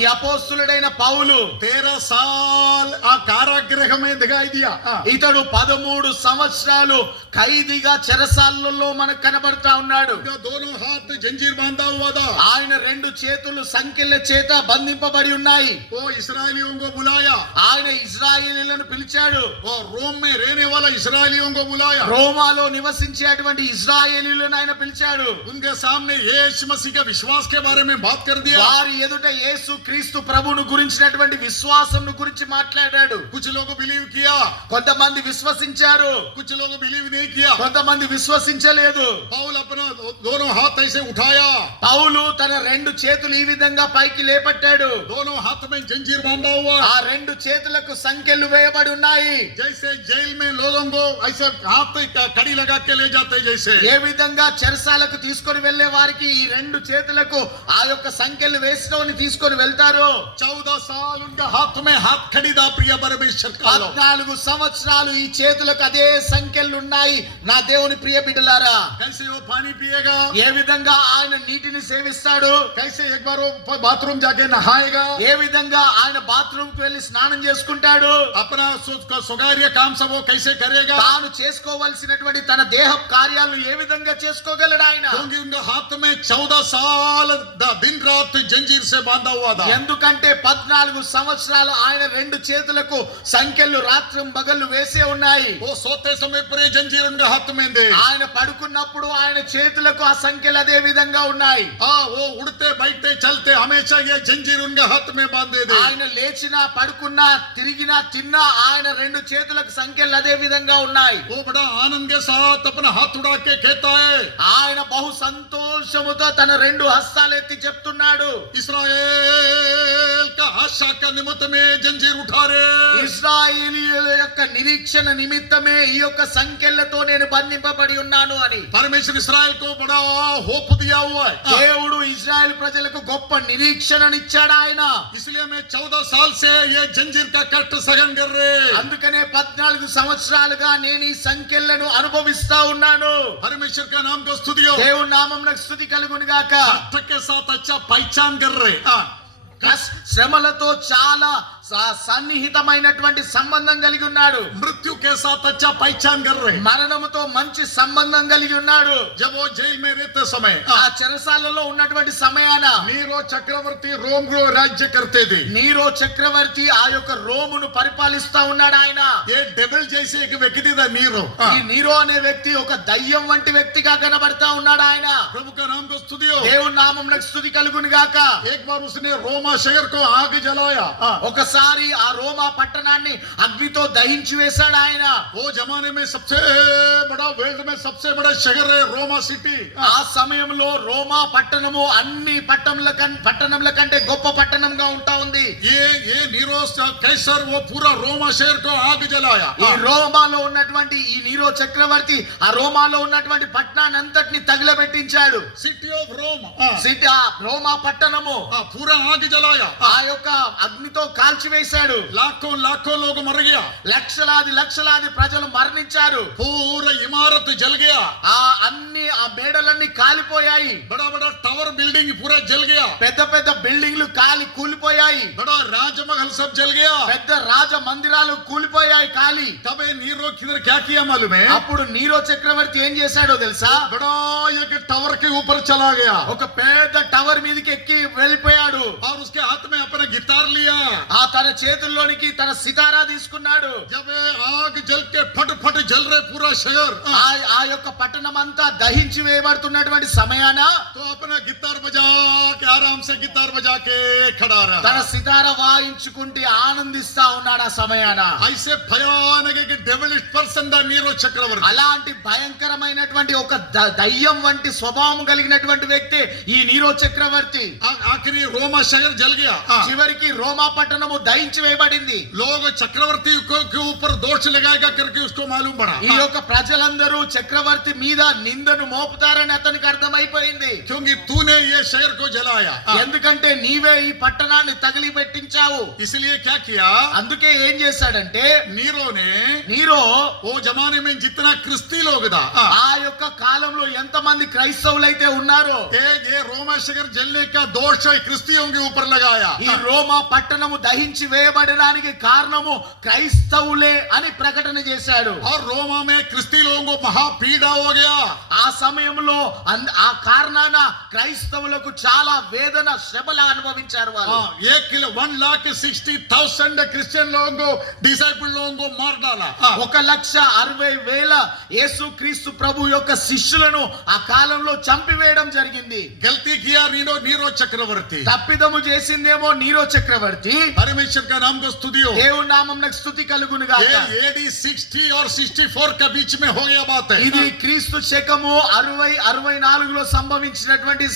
ఈ అపోస్తులుడైన పౌలు 13 साल कारागृह में दिखाई दिया। ఇతడు 13 సంవత్సరాలు ఖైదీగా చెరసాలలో మనకు కనబడతా ఉన్నాడు. दोनों हाथ जंजीर बांधा हुआ था। ఆయన రెండు చేతులు సంకెళ్ళ చేత బంధింపబడి ఉన్నాయి. वो इस्राएलियों को बुलाया। ఆయన ఇజ్రాయేలీయులను పిలిచాడు. और रोम में रहने वाला इस्राएलियों को बुलाया। రోమాలో నివసించేటువంటి ఇజ్రాయేలీయులను ఆయన పిలిచాడు. పిలిచాడు. उनके सामने यीशु मसीह के विश्वास के बारे में बात कर दिया. వారి ఎదుట యేసు క్రీస్తు ప్రభువును గురించినటువంటి విశ్వాసంను గురించి మాట్లాడాడు. कुछ लोग बिलीव किया, కొంతమంది విశ్వసించారు, कुछ लोग बिलीव नहीं किया. కొంతమంది విశ్వసించలేదు. पौल अपना दोनों हाथ ऐसे उठाया, పౌలు తన రెండు చేతులు ఈ విధంగా పైకి లేపట్టాడు. दोनों हाथ में जंजीर बांधा हुआ, ఆ రెండు చేతులకు సంకెళ్ళు వేయబడి ఉన్నాయి. जैसे जेल में लोगों को ऐसे हाथ कड़ी लगा के ले जाते जैसे. ఏ విధంగా చెరసాలకు తీసుకొని వెళ్లే వారికి ఈ రెండు చేతులకు ఆ యొక్క సంకెళ్ళు వేసుకొని తీసుకొని వెళ్తారు. 14 साल उनका हाथ में हाथ खड़ी था प्रिय परमेश्वर का लोग. 14 సంవత్సరాలు ఈ చేతులకు అదే సంకెళ్ళు ఉన్నాయి నా దేవుని ప్రియ బిడ్డలారా. कैसे वो पानी पिएगा, ఏ విధంగా ఆయన నీటిని సేవిస్తాడు, कैसे एक बार वो बाथरूम जाके नहाएगा, ఏ విధంగా ఆయన బాత్రూమ్ కు వెళ్లి స్నానం చేసుకుంటాడు, अपना स्वकार्य काम सब वो कैसे करेगा, తాను చేసుకోవలసినటువంటి తన దేహ కార్యాలను ఏ విధంగా చేసుకోగలడు ఆయన. क्योंकि उनके हाथ में 14 साल दिन रात जंजीर से बांधा हुआ था. ఎందుకంటే 14 సంవత్సరాలు ఆయన రెండు చేతులకు సంకెళ్ళు రాత్రి పగళ్ళు వేసే ఉన్నాయి. वो सोते समय पर ये जंजीर उनके हाथ में थे. ఆయన పడుకున్నప్పుడు ఆయన చేతులకు ఆ సంకెళ్ళు అదే విధంగా ఉన్నాయి. वो उड़ते बैठते चलते हमेशा ये जंजीर उनके हाथ में बांधे थे. ఆయన లేచినా పడుకున్నా తిరిగినా తిన్నా ఆయన రెండు చేతులకు సంకెళ్ళు అదే విధంగా ఉన్నాయి. वो बड़ा आनंद के साथ अपना हाथ उड़ा के कहता है, ఆయన బహు సంతోషముతో తన రెండు హస్తాలెత్తి చెప్తున్నాడు, इस्राएल का आशा का निमित्त में जंजीर उठा रे. ఇశ్రాయేలీయుల యొక్క నిరీక్షణ నిమిత్తమే ఈ యొక్క సంకెళ్లతో నేను బంధింపబడి ఉన్నాను అని. परमेश्वर इस्राएल को बड़ा होप दिया हुआ है. దేవుడు ఇజ్రాయెల్ ప్రజలకు గొప్ప నిరీక్షణనిచ్చాడు ఆయన. इसलिए मैं 14 साल से ये जंजीर का कष्ट सहन कर रहे. అందుకనే 14 సంవత్సరాలుగా నేను ఈ సంకెళ్లను అనుభవిస్తా ఉన్నాను. परमेश्वर का नाम को स्तुति हो. దేవుని నామమునకు స్తుతి కలుగును గాక. कष्ट के साथ अच्छा पहचान कर रहे. శ్రమలతో చాలా సన్నిహితమైనటువంటి సంబంధం కలిగి ఉన్నాడు. मृत्यु के साथ अच्छा पहचान कर रहे. మరణముతో మంచి సంబంధం కలిగి ఉన్నాడు. जब वो जेल में रहते समय ఆ చెరసాలలో ఉన్నటువంటి సమయాన नीरो चक्रवर्ती रोम को राज्य करते थे. నీరో చక్రవర్తి ఆ యొక్క రోమును పరిపాలిస్తా ఉన్నాడు ఆయన. ये डेविल जैसे एक व्यक्ति था नीरो. ఈ నీరో అనే వ్యక్తి ఒక దయ్యం వంటి వ్యక్తిగా కనబడతా ఉన్నాడు ఆయన. प्रभु का नाम को स्तुति हो. దేవుని నామమునకు స్తుతి కలుగును గాక. एक बार उसने रोमा शहर को आग जलाया. ఒకసారి ఆ రోమా పట్టణాన్ని అగ్నితో దహించి వేశాడు ఆయన. वो जमाने में सबसे बड़ा वर्ल्ड में सबसे बड़ा शहर है रोमा सिटी. ఆ సమయంలో రోమా పట్టణము అన్ని పట్టణముల కంటే గొప్ప పట్టణంగా ఉంటా ఉంది. ये नीरो कैसर वो पूरा रोमा शहर को आग जलाया. ఈ రోమాలో ఉన్నటువంటి ఈ నీరో చక్రవర్తి ఆ రోమాలో ఉన్నటువంటి పట్టణాన్ని అంతటిని తగిలబెట్టించాడు. सिटी ऑफ रोम సిటీ ఆ రోమా పట్టణము पूरा आग जलाया. ఆ యొక్క అగ్నితో కాల్చివేశాడు. लाखों लाखों लोग मर गया. లక్షలాది ప్రజలు మరణించారు. पूरा इमारत जल गया. ఆ మేడలన్నీ కాలిపోయాయి. बड़ा बड़ा टावर बिल्डिंग पूरा जल गया. పెద్ద బిల్డింగ్లు కూలిపోయాయి. बड़ा राजमहल सब जल गया. పెద్ద రాజ మందిరాలు కూలిపోయాయి కాలి. तब नीरो किधर क्या किया मालूम है? అప్పుడు నీరో చక్రవర్తి ఏం చేశాడో తెలుసా? बड़ा एक टावर के ऊपर चला गया ఒక పెద్ద టవర్ మీదకి ఎక్కి వెళ్ళిపోయాడు. और उसके हाथ में अपना गिटार लिया. ఆ తన చేతుల్లోనికి తన సితారా తీసుకున్నాడు. जब आग जल के फट फट जल रहे पूरा शहर ఆ యొక్క పట్టణం అంతా దహించి వేయబడుతున్నటువంటి సమయాన तो अपना गिटार बजा के आराम से गिटार बजा के खड़ा रहा. తన సితారా వాయించుకుంటూ ఆనందిస్తా ఉన్నాడు ఆ సమయాన. ऐसे भयानक एक डेविलिश पर्सन दा नीरो चक्रवर्ती. అలాంటి భయంకరమైనటువంటి ఒక దయ్యం వంటి స్వభావం కలిగినటువంటి వ్యక్తి ఈ నీరో చక్రవర్తి. आखिरी रोमा शहर जल गया. చివరికి రోమా పట్టణము దహించి వేయబడింది. लोग चक्रवर्ती के ऊपर दोष लगाएगा करके उसको मालूम पड़ा. ఈ యొక్క ప్రజలందరూ చక్రవర్తి మీద నిందను మోపుతారని అతనికి అర్థమైపోయింది. क्योंकि तूने ये शहर को जलाया. ఎందుకంటే నీవే ఈ పట్టణాన్ని తగిలి పెట్టించావు. इसलिए क्या किया? అందుకే ఏం చేశాడంటే నీరో वो जमाने में जितना क्रिस्ती लोग था ఆ యొక్క కాలంలో ఎంతమంది క్రైస్తవులైతే ఉన్నారో ये रोमा शहर जलने का दोष क्रिस्तियों के ऊपर लगाया. ఈ రోమా పట్టణము దహించి వేయబడడానికి కారణము క్రైస్తవులే అని ప్రకటన చేశాడు. और रोमा में क्रिस्ती लोगों को महापीड़ा हो गया. ఆ సమయంలో సమయంలో ఆ కారణాన క్రైస్తవులకు చాలా వేదన శ్రమలు అనుభవించారు వాళ్ళు. 1,60,000 क्रिश्चियन लोगों को डिसाइपल लोगों को मार डाला. 1,60,000 యేసుక్రీస్తు ప్రభు యొక్క శిష్యులను ఆ కాలంలో చంపివేయడం జరిగింది. गलती किया नीरो चक्रवर्ती. తప్పిదము చేసిందేమో నీరో చక్రవర్తి. परमेश्वर का नाम को स्तुति हो. దేవుని నామమునకు స్తుతి కలుగును గాక. ये AD 60 और 64 का बीच में हो गया बात है. ఇది క్రీస్తు శకము 60-64లో సంభవించినటువంటి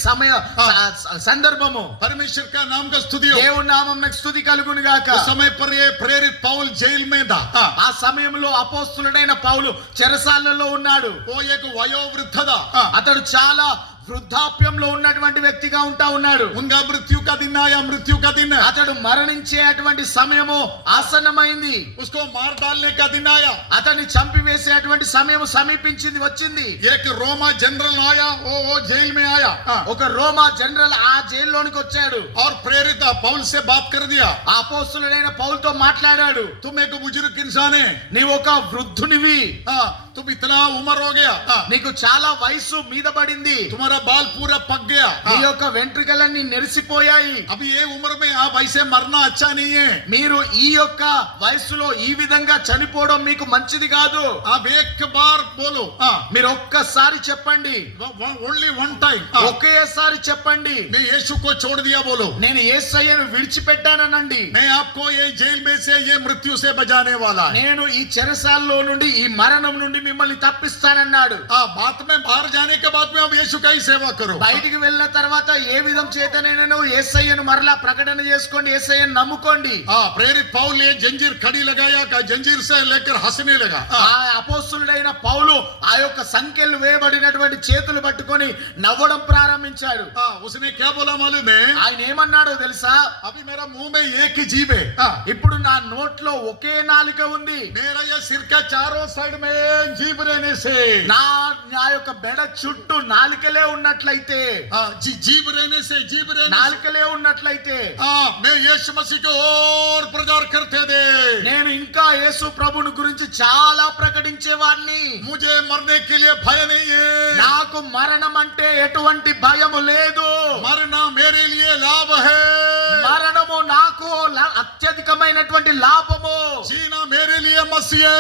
సందర్భము. परमेश्वर का नाम का स्तुति हो. దేవుని నామమునకు స్తుతి కలుగును గాక. उस समय पर ये प्रेरित पौल जेल में था. ఆ సమయంలో అపోస్తలుడైన పౌలు చెరసాలలో ఉన్నాడు. वो एक वयोवृद्ध था. అతడు చాలా వృద్ధాప్యంలో ఉన్నటువంటి వ్యక్తిగా ఉన్నాడు. उनका मृत्यु का दिन आया. मृत्यु का दिन. అతడు మరణించేటువంటి సమయము ఆసన్నమైంది. उसको मार डालने का दिन आया. అతన్ని చంపివేసేటువంటి సమయం సమీపించింది వచ్చింది. एक रोमा जनरल आया. वो जेल में आया. ఒక రోమా జనరల్ ఆ జైల్లోనికి వచ్చాడు. और प्रेरित पौल से बात कर दिया. ఆ అపోస్తలుడైన పౌలుతో మాట్లాడాడు. तुम एक बुजुर्ग इंसान है. నీవు ఒక వృద్ధునివి. तुम इतना उम्र हो गया. నీకు చాలా వయసు మీద పడింది. तुम्हारा बाल पूरा पक गया. నీ యొక్క వెంట్రుకలన్నీ నెరిసిపోయాయి. अभी ये उम्र में आप ऐसे मरना अच्छा नहीं है. మీరు ఈ యొక్క వయసులో ఈ విధంగా చనిపోవడం మీకు మంచిది కాదు. आप एक बार बोलो. మీరు ఒక్కసారి చెప్పండి. Only one time. ఒకేసారి చెప్పండి. मैं यीशु को छोड़ दिया बोलो. నేను యేసయ్యను విడిచిపెట్టాననండి. मैं आपको ये जेल में से ये मृत्यु से बचाने वाला है. నేను ఈ చెరసాల్లో నుండి ఈ మరణం నుండి మిమ్మల్ని తప్పిస్తానన్నాడు. बात में बाहर जाने के बाद में अब यीशु का ही सेवा करो. బయటికి వెళ్ళిన తర్వాత ఏ విధం చేతనైనా యేసయ్యను మరలా ప్రకటన చేసుకోండి. యేసయ్యను నమ్ముకోండి. प्रेरित पौल ने जंजीर खड़ी लगाया. जंजीर से लेकर हंसने लगा. ఆ అపోస్తలుడైన పౌలు ఆ యొక్క సంకెళ్ళు వేయబడినటువంటి చేతులు పట్టుకొని నవ్వడం ప్రారంభించాడు. उसने क्या बोला मालूम है? ఆయన ఏమన్నాడో తెలుసా? अभी मेरा मुंह में एक ही जीभ है. ఇప్పుడు నా నోట్లో ఒకే నాలుక ఉంది. मेरा ये सिर का चारों साइड में जीभ रहने से నా యొక్క బెడ చుట్టూ నాలుకలే ఉన్నట్లయితే जीभ रहने से నాలుకలే ఉన్నట్లయితే मैं यीशु मसीह को और प्रचार करते थे. నేను ఇంకా యేసు ప్రభుని గురించి చాలా ప్రకటించేవాడిని. मुझे मरने के लिए भय नहीं है. నాకు మరణం అంటే ఎటువంటి భయము లేదు. मरना मेरे लिए लाभ है. మరణము నాకు అత్యధికమైనటువంటి లాభము. जीना मेरे लिए मसीह है.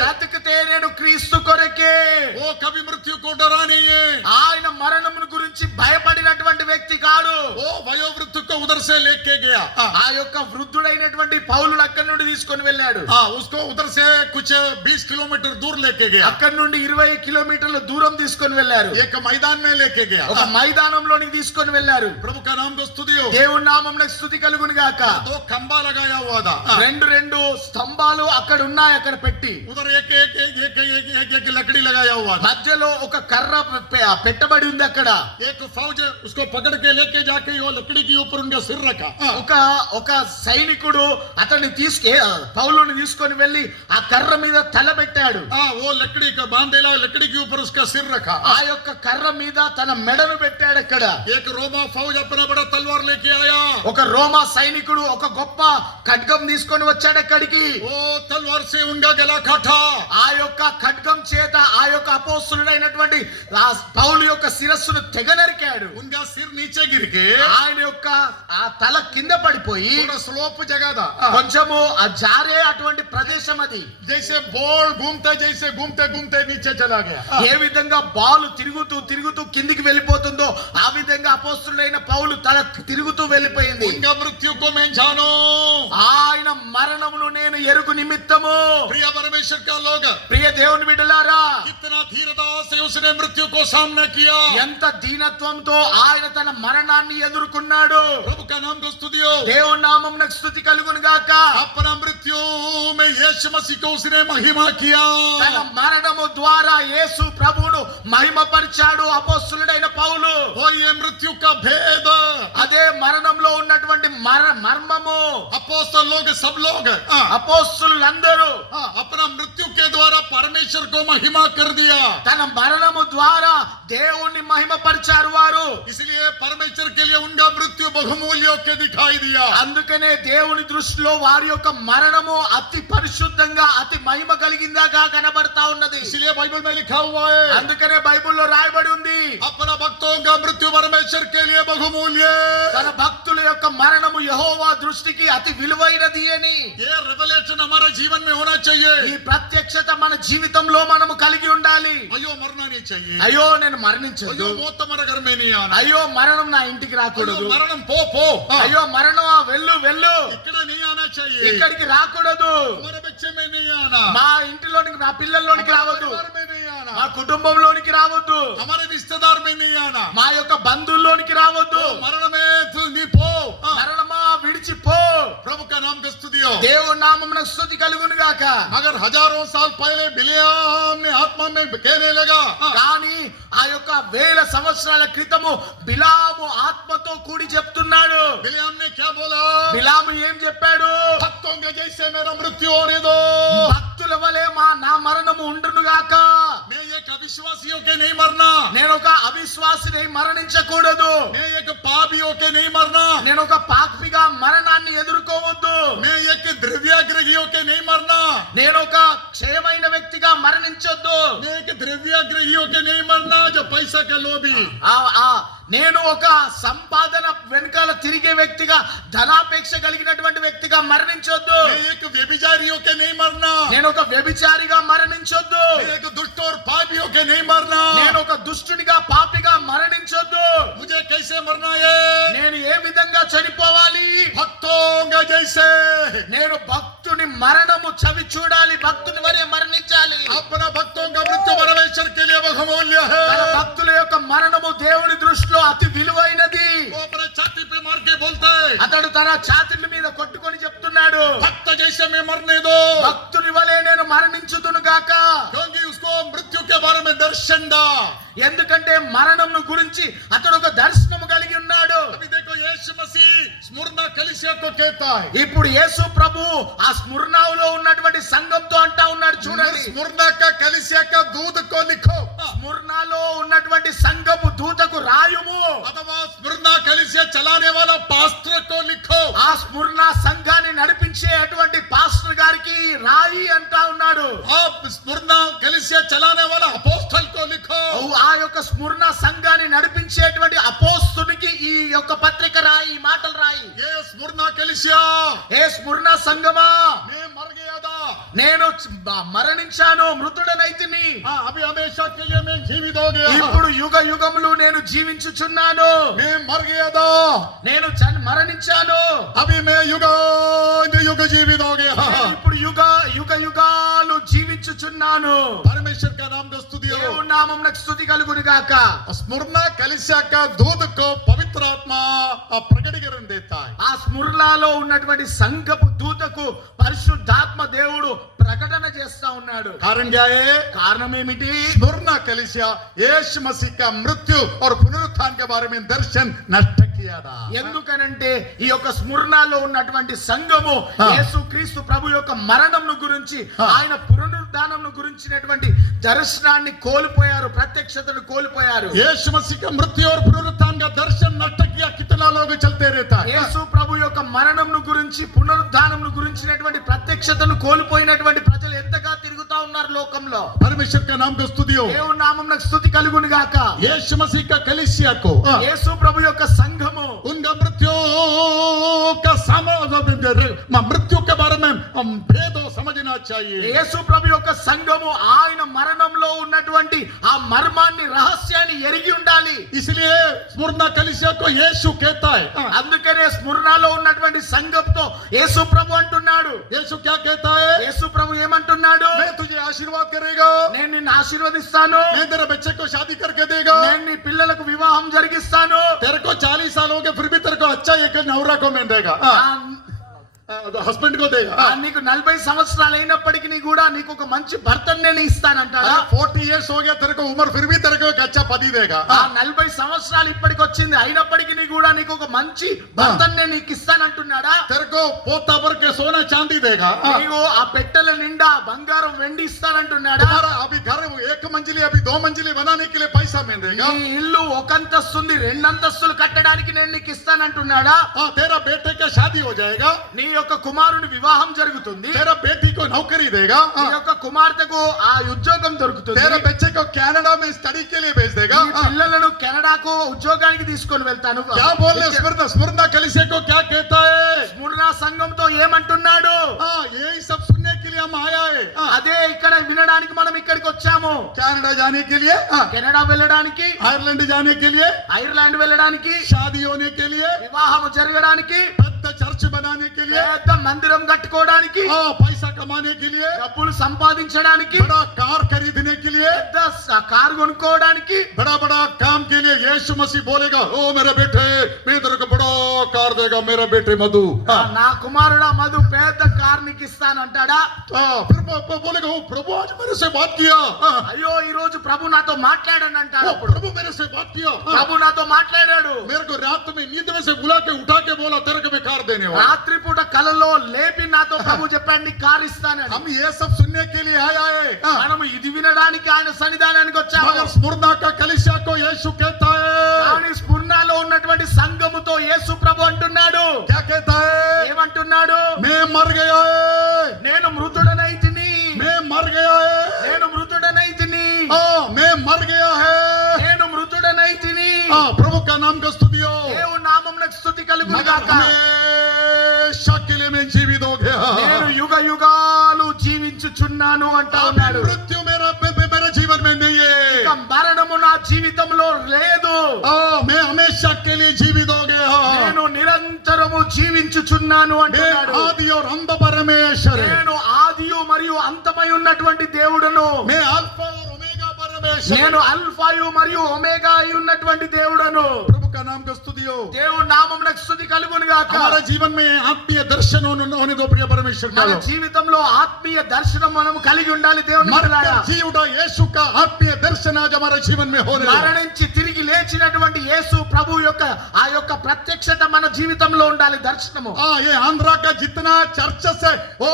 బ్రతికితే నేను క్రీస్తు కొరకే. वो कभी मृत्यु को डरा नहीं है. ఆయన మరణమును గురించి భయపడినటువంటి వ్యక్తి కాడు. वो वयोवृद्ध को उधर से लेके गया. ఆ యొక్క వృద్ధుడైనటువంటి పౌలును అక్కడి నుండి తీసుకొని వెళ్ళాడు. उसको उधर से कुछ 20 किलोमीटर दूर लेके गया. అక్కడి నుండి 20 కిలోమీటర్ల దూరం తీసుకొని వెళ్ళారు. एक मैदान में लेके गया. ఒక మైదానంలోనికి తీసుకొని వెళ్ళారు. प्रभु का नाम को स्तुति हो. దేవుని నామమునకు స్తుతి కలుగును గాక. 2 खंबा लगाया हुआ था. రెండు స్తంభాలు అక్కడ ఉన్నాయి. అక్కడ పెట్టి उधर एक लकड़ी लगाया हुआ था. మధ్యలో ఒక కర్ర పెట్టబడి ఉంది. అక్కడ एक फौज उसको पकड़ के लेके जाके वो लकड़ी के ऊपर उनका सिर रखा. ఒక సైనికుడు అతన్ని పౌలుని తీసుకొని వెళ్ళి ఆ కర్ర మీద తల పెట్టాడు. वो लकड़ी का बांधेला लकड़ी के ऊपर उसका सिर रखा. ఆ యొక్క కర్ర మీద తన మెడను పెట్టాడు. అక్కడ एक रोमा फौज अपना बड़ा तलवार लेके आया. ఒక రోమా సైనికుడు ఒక గొప్ప ఖడ్గం తీసుకొని వచ్చాడు అక్కడికి. वो तलवार से उनका गला काटा. ఆ యొక్క ఖడ్గం చేత ఆ యొక్క అపోస్తలుడైనటువంటి పౌలు యొక్క శిరస్సును తెగ నరికాడు. उनका सिर नीचे गिर के ఆయన యొక్క ఆ తల కింద పడిపోయి थोड़ा स्लोप जगह था. కొంచెము ఆ జారే అటువంటి ప్రదేశం అది. जैसे बॉल घूमते जैसे घूमते घूमते नीचे चला गया. ఏ విధంగా బాల్ తిరుగుతూ తిరుగుతూ కిందికి వెళ్ళిపోతుందో ఆ విధంగా అపోస్తలుడైన పౌలు తల తిరుగుతూ వెళ్ళిపోయింది. उनका मृत्यु को मैं जानो. ఆయన మరణమును నేను ఎరుగు నిమిత్తము. प्रिय परमेश्वर का लोग, ప్రియ దేవుని బిడ్డలారా, कितना धीरता से उसने मृत्यु को सामना किया. ఎంత దీనత్వంతో ఆయన తన మరణాన్ని ఎదుర్కొన్నాడు. प्रभु का नाम को स्तुति हो. దేవుని నామమునకు స్తుతి కలుగును గాక. अपना मृत्यु में यीशु मसीह को उसने महिमा किया. తన మరణము ద్వారా యేసు ప్రభువును మహిమపరిచాడు అపోస్తలుడైన పౌలు. वो ये मृत्यु का भेद. అదే మరణంలో ఉన్నటువంటి మర్మము. अपोस्तल लोग सब लोग అపోస్తలులందరూ अपना मृत्यु के द्वारा परमेश्वर को महिमा कर दिया. తన మరణము ద్వారా దేవుణ్ణి మహిమపరిచారు వారు. इसलिए परमेश्वर के लिए उनका मृत्यु बहुमूल्य के दिखाई दिया. అందుకనే దేవుని దృష్టిలో వారి యొక్క మరణము అతి పరిశుద్ధంగా అతి మహిమ కలిగిందాగా కనబడతా ఉన్నది. इसलिए बाइबल में लिखा हुआ है, అందుకనే బైబిల్లో రాయబడి ఉంది, भक्तों का मृत्यु परमेश्वर के लिए बहुमूल्य తన భక్తుల యొక్క మరణము యెహోవా దృష్టికి అతి విలువైనది అని ये रेवलेशन हमारे जीवन में होना चाहिए ఈ ప్రత్యక్షత మన జీవితంలో మనము కలిగి ఉండాలి. अयो मरना नहीं चाहिए అయ్యో నేను మరణించొద్దు, अयो मौत हमारे घर में नहीं आना అయ్యో మరణం నా ఇంటికి अयो రాకూడదు, मरणम पो అయ్యో మరణం వెళ్ళు వెళ్ళు इकड़ नहीं आना चाहिए ఇక్కడికి రాకూడదు, हमारे बच्चे में नहीं आना మా ఇంటిలోనికి నా పిల్లల్లోనికి రావద్దు, परिवार में नहीं आना మా కుటుంబంలోనికి రావద్దు, हमारे रिश्तेदार में नहीं आना మా యొక్క బంధువుల్లోనికి రావద్దు. मरण में तू नहीं पो మరణమా విడిచిపో, प्रभु का नाम का स्तुति हो దేవుని నామమున స్తుతి కలుగును గాక. मगर हजारों साल पहले बिलियाम ने आत्मा में कहने लगा కానీ ఆ యొక్క వేల సంవత్సరాల క్రితము బిలాము ఆత్మతో కూడి చెప్తున్నాడు. बिलियाम ने क्या बोला బిలాము ఏం చెప్పాడు? भक्तों के जैसे मेरा मृत्यु होने दो భక్తుల వలె నా మరణము ఉండును గాక. मैं एक अविश्वासियों के नहीं मरना నేను ఒక అవిశ్వాసిని మరణించకూడదు, मैं एक पापियों के नहीं मरना నేను ఒక పాపిగా మరణాన్ని ఎదుర్కోవద్దు, मैं एक द्रव्याग्रहियों के नहीं मरना నేను ఒక క్షయమైన వ్యక్తిగా మరణించొద్దు, मैं एक द्रव्याग्रहियों के नहीं मरना जो पैसा का लोभी నేను ఒక సంపాదన వెనకాల తిరిగే వ్యక్తిగా ధనాపేక్ష కలిగినటువంటి వ్యక్తిగా మరణించొద్దు, मैं एक व्यभिचारियों के नहीं मरना నేను ఒక వ్యభిచారిగా మరణించొద్దు, मैं एक दुष्ट और पापियों के नहीं मरना నేను ఒక దుష్టునిగా పాపిగా మరణించొద్దు. मुझे कैसे मरना है నేను ఏ విధంగా చనిపోవాలి? भक्तों के जैसे నేను భక్తుని మరణము చవి చూడాలి, భక్తుని వరే మరణించాలి. अपना भक्तों का मृत्यु परमेश्वर के लिए बहुमूल्य है తన భక్తుల యొక్క మరణము దేవుని దృష్టిలో అతి విలువైనది. वो अपने छाती पे मार के बोलता है అతడు తన ఛాతీల మీద కొట్టుకొని చెప్తున్నాడు, भक्त जैसे मैं मरने दो భక్తుని వలె నేను మరణించుదును గాక. क्योंकि उसको मृत्यु के बारे में दर्शन दा ఎందుకంటే మరణం గురించి అతడు ఒక దర్శనము కలిగి ఉన్నాడు. अभी देखो यीशु मसीह स्मुरना कलीसिया को कहता है ఇప్పుడు యేసు ప్రభు ఆ స్ముర్నాలో ఉన్నటువంటి సంఘంతో అంటా ఉన్నాడు, చూడండి. स्मुरना का कलीसिया का दूध को लिखो స్ముర్నాలో ఉన్నటువంటి సంఘము దూతకు రాయుము, अथवा स्मुरना कलीसिया चलाने वाला पास्टर को लिखो ఆ స్ముర్నా సంఘాన్ని నడిపించే అటువంటి పాస్టర్ గారికి రాయి అంటా ఉన్నాడు. आप स्मुरना कलीसिया चलाने वाला अपोस्टल को लिखो ఆ యొక్క స్ముర్నా సంఘాన్ని నడిపించేటువంటి అపోస్తునికి ఈ యొక్క పత్రిక రాయి, ఈ మాటలు రాయి. ये स्मुरना कलीसिया ఏ స్ముర్నా సంఘమా, मैं मर गया था నేను మరణించాను, మృతుడనైతిని, अभी हमेशा के लिए मैं जीवित हो गया ఇప్పుడు యుగ యుగములు నేను జీవించుచున్నాను, मैं मर गया था నేను మరణించాను, अभी मैं युग जीवित हो गया నేను ఇప్పుడు యుగ యుగాలు జీవించుచున్నాను. परमेश्वर का नाम का स्तुति हो దేవుని నామమునకు స్తుతి కలుగును గాక. स्मुरना कलीसिया का दूध को पवित्र आत्मा प्रकटीकरण देता है ఆ స్ముర్లాలో ఉన్నటువంటి సంఘపు దూతకు పరిశుద్ధాత్మ దేవుడు ప్రకటన చేస్తా ఉన్నాడు. कारण क्या है కారణం ఏమిటి? स्मुरना कलीसिया यीशु मसीह का मृत्यु और पुनरुत्थान के बारे में दर्शन नष्ट किया था ఎందుకనంటే ఈ యొక్క స్ముర్నాలో ఉన్నటువంటి సంఘము యేసుక్రీస్తు ప్రభు యొక్క మరణంను గురించి, ఆయన పునరుద్ధానంను గురించినటువంటి దర్శనాన్ని కోల్పోయారు, ప్రత్యక్షతను కోల్పోయారు. यीशु मसीह का मृत्यु और पुनरुत्थान का दर्शन नष्ट किया कितना लोग चलते रहता है యేసు ప్రభు యొక్క మరణంను గురించి, పునరుద్ధానంను గురించినటువంటి ప్రత్యక్షతను కోల్పోయినటువంటి ప్రజలు ఎంతగా తిరుగుతా ఉన్నారు లోకంలో. परमेश्वर का नाम का स्तुति हो దేవుని నామమునకు స్తుతి కలుగును గాక. यीशु मसीह का कलीसिया को యేసు ప్రభు యొక్క సంఘము उनका मृत्यु का मृत्यु के बारे में हम भेद समझना चाहिए యేసు ప్రభు యొక్క సంఘము ఆయన మరణంలో ఉన్నటువంటి ఆ మర్మాన్ని, రహస్యాన్ని ఎరిగి ఉండాలి. इसलिए स्मुरना कलीसिया को यीशु कहता है అందుకనే స్ముర్నాలో ఉన్నటువంటి సంఘంతో యేసు ప్రభు అంటున్నాడు. यीशु क्या कहता है యేసు ప్రభు ఏమంటున్నాడు? मैं तुझे आशीर्वाद करेगा నేను నిన్ను ఆశీర్వదిస్తాను, मैं तेरे बच्चे को शादी करके देगा నేను నీ పిల్లలకు వివాహం జరిగిస్తాను, तेरे को 40 साल हो गए फिर भी तेरे को अच्छा एक नवरा को मैं देगा हस्बैंड को देगा నీకు 40 సంవత్సరాలు అయినప్పటికీ కూడా నీకు ఒక మంచి భర్తను నేను ఇస్తానంటాడా? 40 years हो गया तेरे को उम्र फिर भी तेरे को एक अच्छा पति देगा 40 సంవత్సరాలు ఇప్పటికి వచ్చింది, అయినప్పటికీ కూడా నీకు ఒక మంచి భర్తను నేను నీకు ఇస్తానంటున్నాడా? तेरे को पोता भर के सोना चांदी देगा నీకు ఆ పెట్టెల నిండా బంగారం వెండి ఇస్తానంటున్నాడా? तुम्हारा अभी घर एक मंजिली अभी 2 मंजिली बनाने के लिए पैसा मैं देगा నీ ఇల్లు ఒక అంతస్తుంది, 2 అంతస్తులు కట్టడానికి నేను నీకు ఇస్తానంటున్నాడా? तेरा बेटे का शादी हो जाएगा నీ యొక్క కుమారుని వివాహం జరుగుతుంది, तेरा बेटी को नौकरी देगा నీ యొక్క కుమార్తెకు ఆ ఉద్యోగం దొరుకుతుంది, तेरे बच्चे को कनाडा में स्टडी के लिए भेज देगा నీ పిల్లలను కెనడా కెనడాకు ఉద్యోగానికి తీసుకొని వెళ్తాను. क्या बोलने स्मृति स्मृति कलिसिया को क्या कहता है? స్ముర్ణ సంఘంతో ఏమంటున్నాడు? हाँ, यही सब सुनने के लिए हम आया है। అదే ఇక్కడ వినడానికి మనం ఇక్కడికి వచ్చాము. कनाडा जाने के लिए, కెనడా వెళ్ళడానికి, आयरलैंड जाने के लिए, ఐర్లాండ్ వెళ్ళడానికి, शादी होने के लिए, వివాహం జరగడానికి, పెద్ద చర్చ్ बनाने के लिए, పెద్ద మందిరం కట్టుకోవడానికి, पैसा कमाने के लिए, డబ్బులు సంపాదించడానికి, बड़ा कार खरीदने के लिए, పెద్ద కారు కొనుక్కోవడానికి, बड़ा बड़ा काम के लिए यीशु मसीह बोलेगा, ओ मेरे बेटे मैं तेरे को बड़ा कार देगा मेरा बेटे मधु। నా కుమారుడా మధు పెద్ద కారు నీకు ఇస్తానంటాడా? फिर बोलेगा, ओ प्रभु आज मेरे से बात किया। అయ్యో ఈ రోజు ప్రభు నాతో మాట్లాడాను ओ అంటాడు. प्रभु मेरे से बात किया। ప్రభు నాతో మాట్లాడాడు. मेरे को रात में नींद में से बुला के उठा के बोला तेरे को मैं कार देने वाला। రాత్రిపూట కలలో లేపి నాతో ప్రభు చెప్పాడు నీ కారు ఇస్తానని. हम ये सब सुनने के लिए आया है। మనం ఇది వినడానికి ఆయన సన్నిధానానికి వచ్చాము. मगर स्मुरना का कलीसिया को यीशु कहता है, కానీ స్ఫుర్ణలో ఉన్నటువంటి సంఘముతో యేసు ప్రభు అంటున్నాడు. क्या कहता है? ఏమంటున్నాడు? मैं मर गया है, నేను మృతుడనైతిని, मैं मर गया है, నేను మృతుడనైతిని, मैं मर गया है। నేను మృతుడనైతిని. प्रभु का नाम का स्तुतियो। దేవుని నామమునకు స్తుతి కలుగును मगर గాక. हमेशा के लिए मैं जीवित हो गया। నేను యుగ యుగాలు జీవించుచున్నాను అంటా ఉన్నాడు. मृत्यु मेरे जीवन में नहीं ఇక है। మరణము నా జీవితంలో లేదు. मैं हमेशा के लिए जीवित हो गया। నేను నిరంతరము జీవించుచున్నాను मैं అంటున్నాడు. आदि और अंत परमेश्वर है। నేను ఆదియు మరియు అంతమై ఉన్నటువంటి దేవుడును. मैं अल्फा और ओमेगा परमेश्वर నేను है। అల్ఫాయు మరియు ఒమేగా అయి ఉన్నటువంటి దేవుడను. प्रभु का नाम का स्तुतियो। దేవుని నామమునకు స్తుతి కలుగును గాక. हमारे जीवन में आत्मीय दर्शन होने दो प्रिय परमेश्वर మన का। జీవితంలో ఆత్మీయ దర్శనం మనం కలిగి ఉండాలి దేవుని मरकर బిడ్డలారా. जी उठा यीशु का आत्मीय दर्शन आज हमारे जीवन में होने लगा। మరణించి తిరిగి లేచినటువంటి యేసు ప్రభు యొక్క ఆ యొక్క ప్రత్యక్షత మన జీవితంలో ఉండాలి దర్శనము. ये आंध्रा का जितना चर्चस है, ओ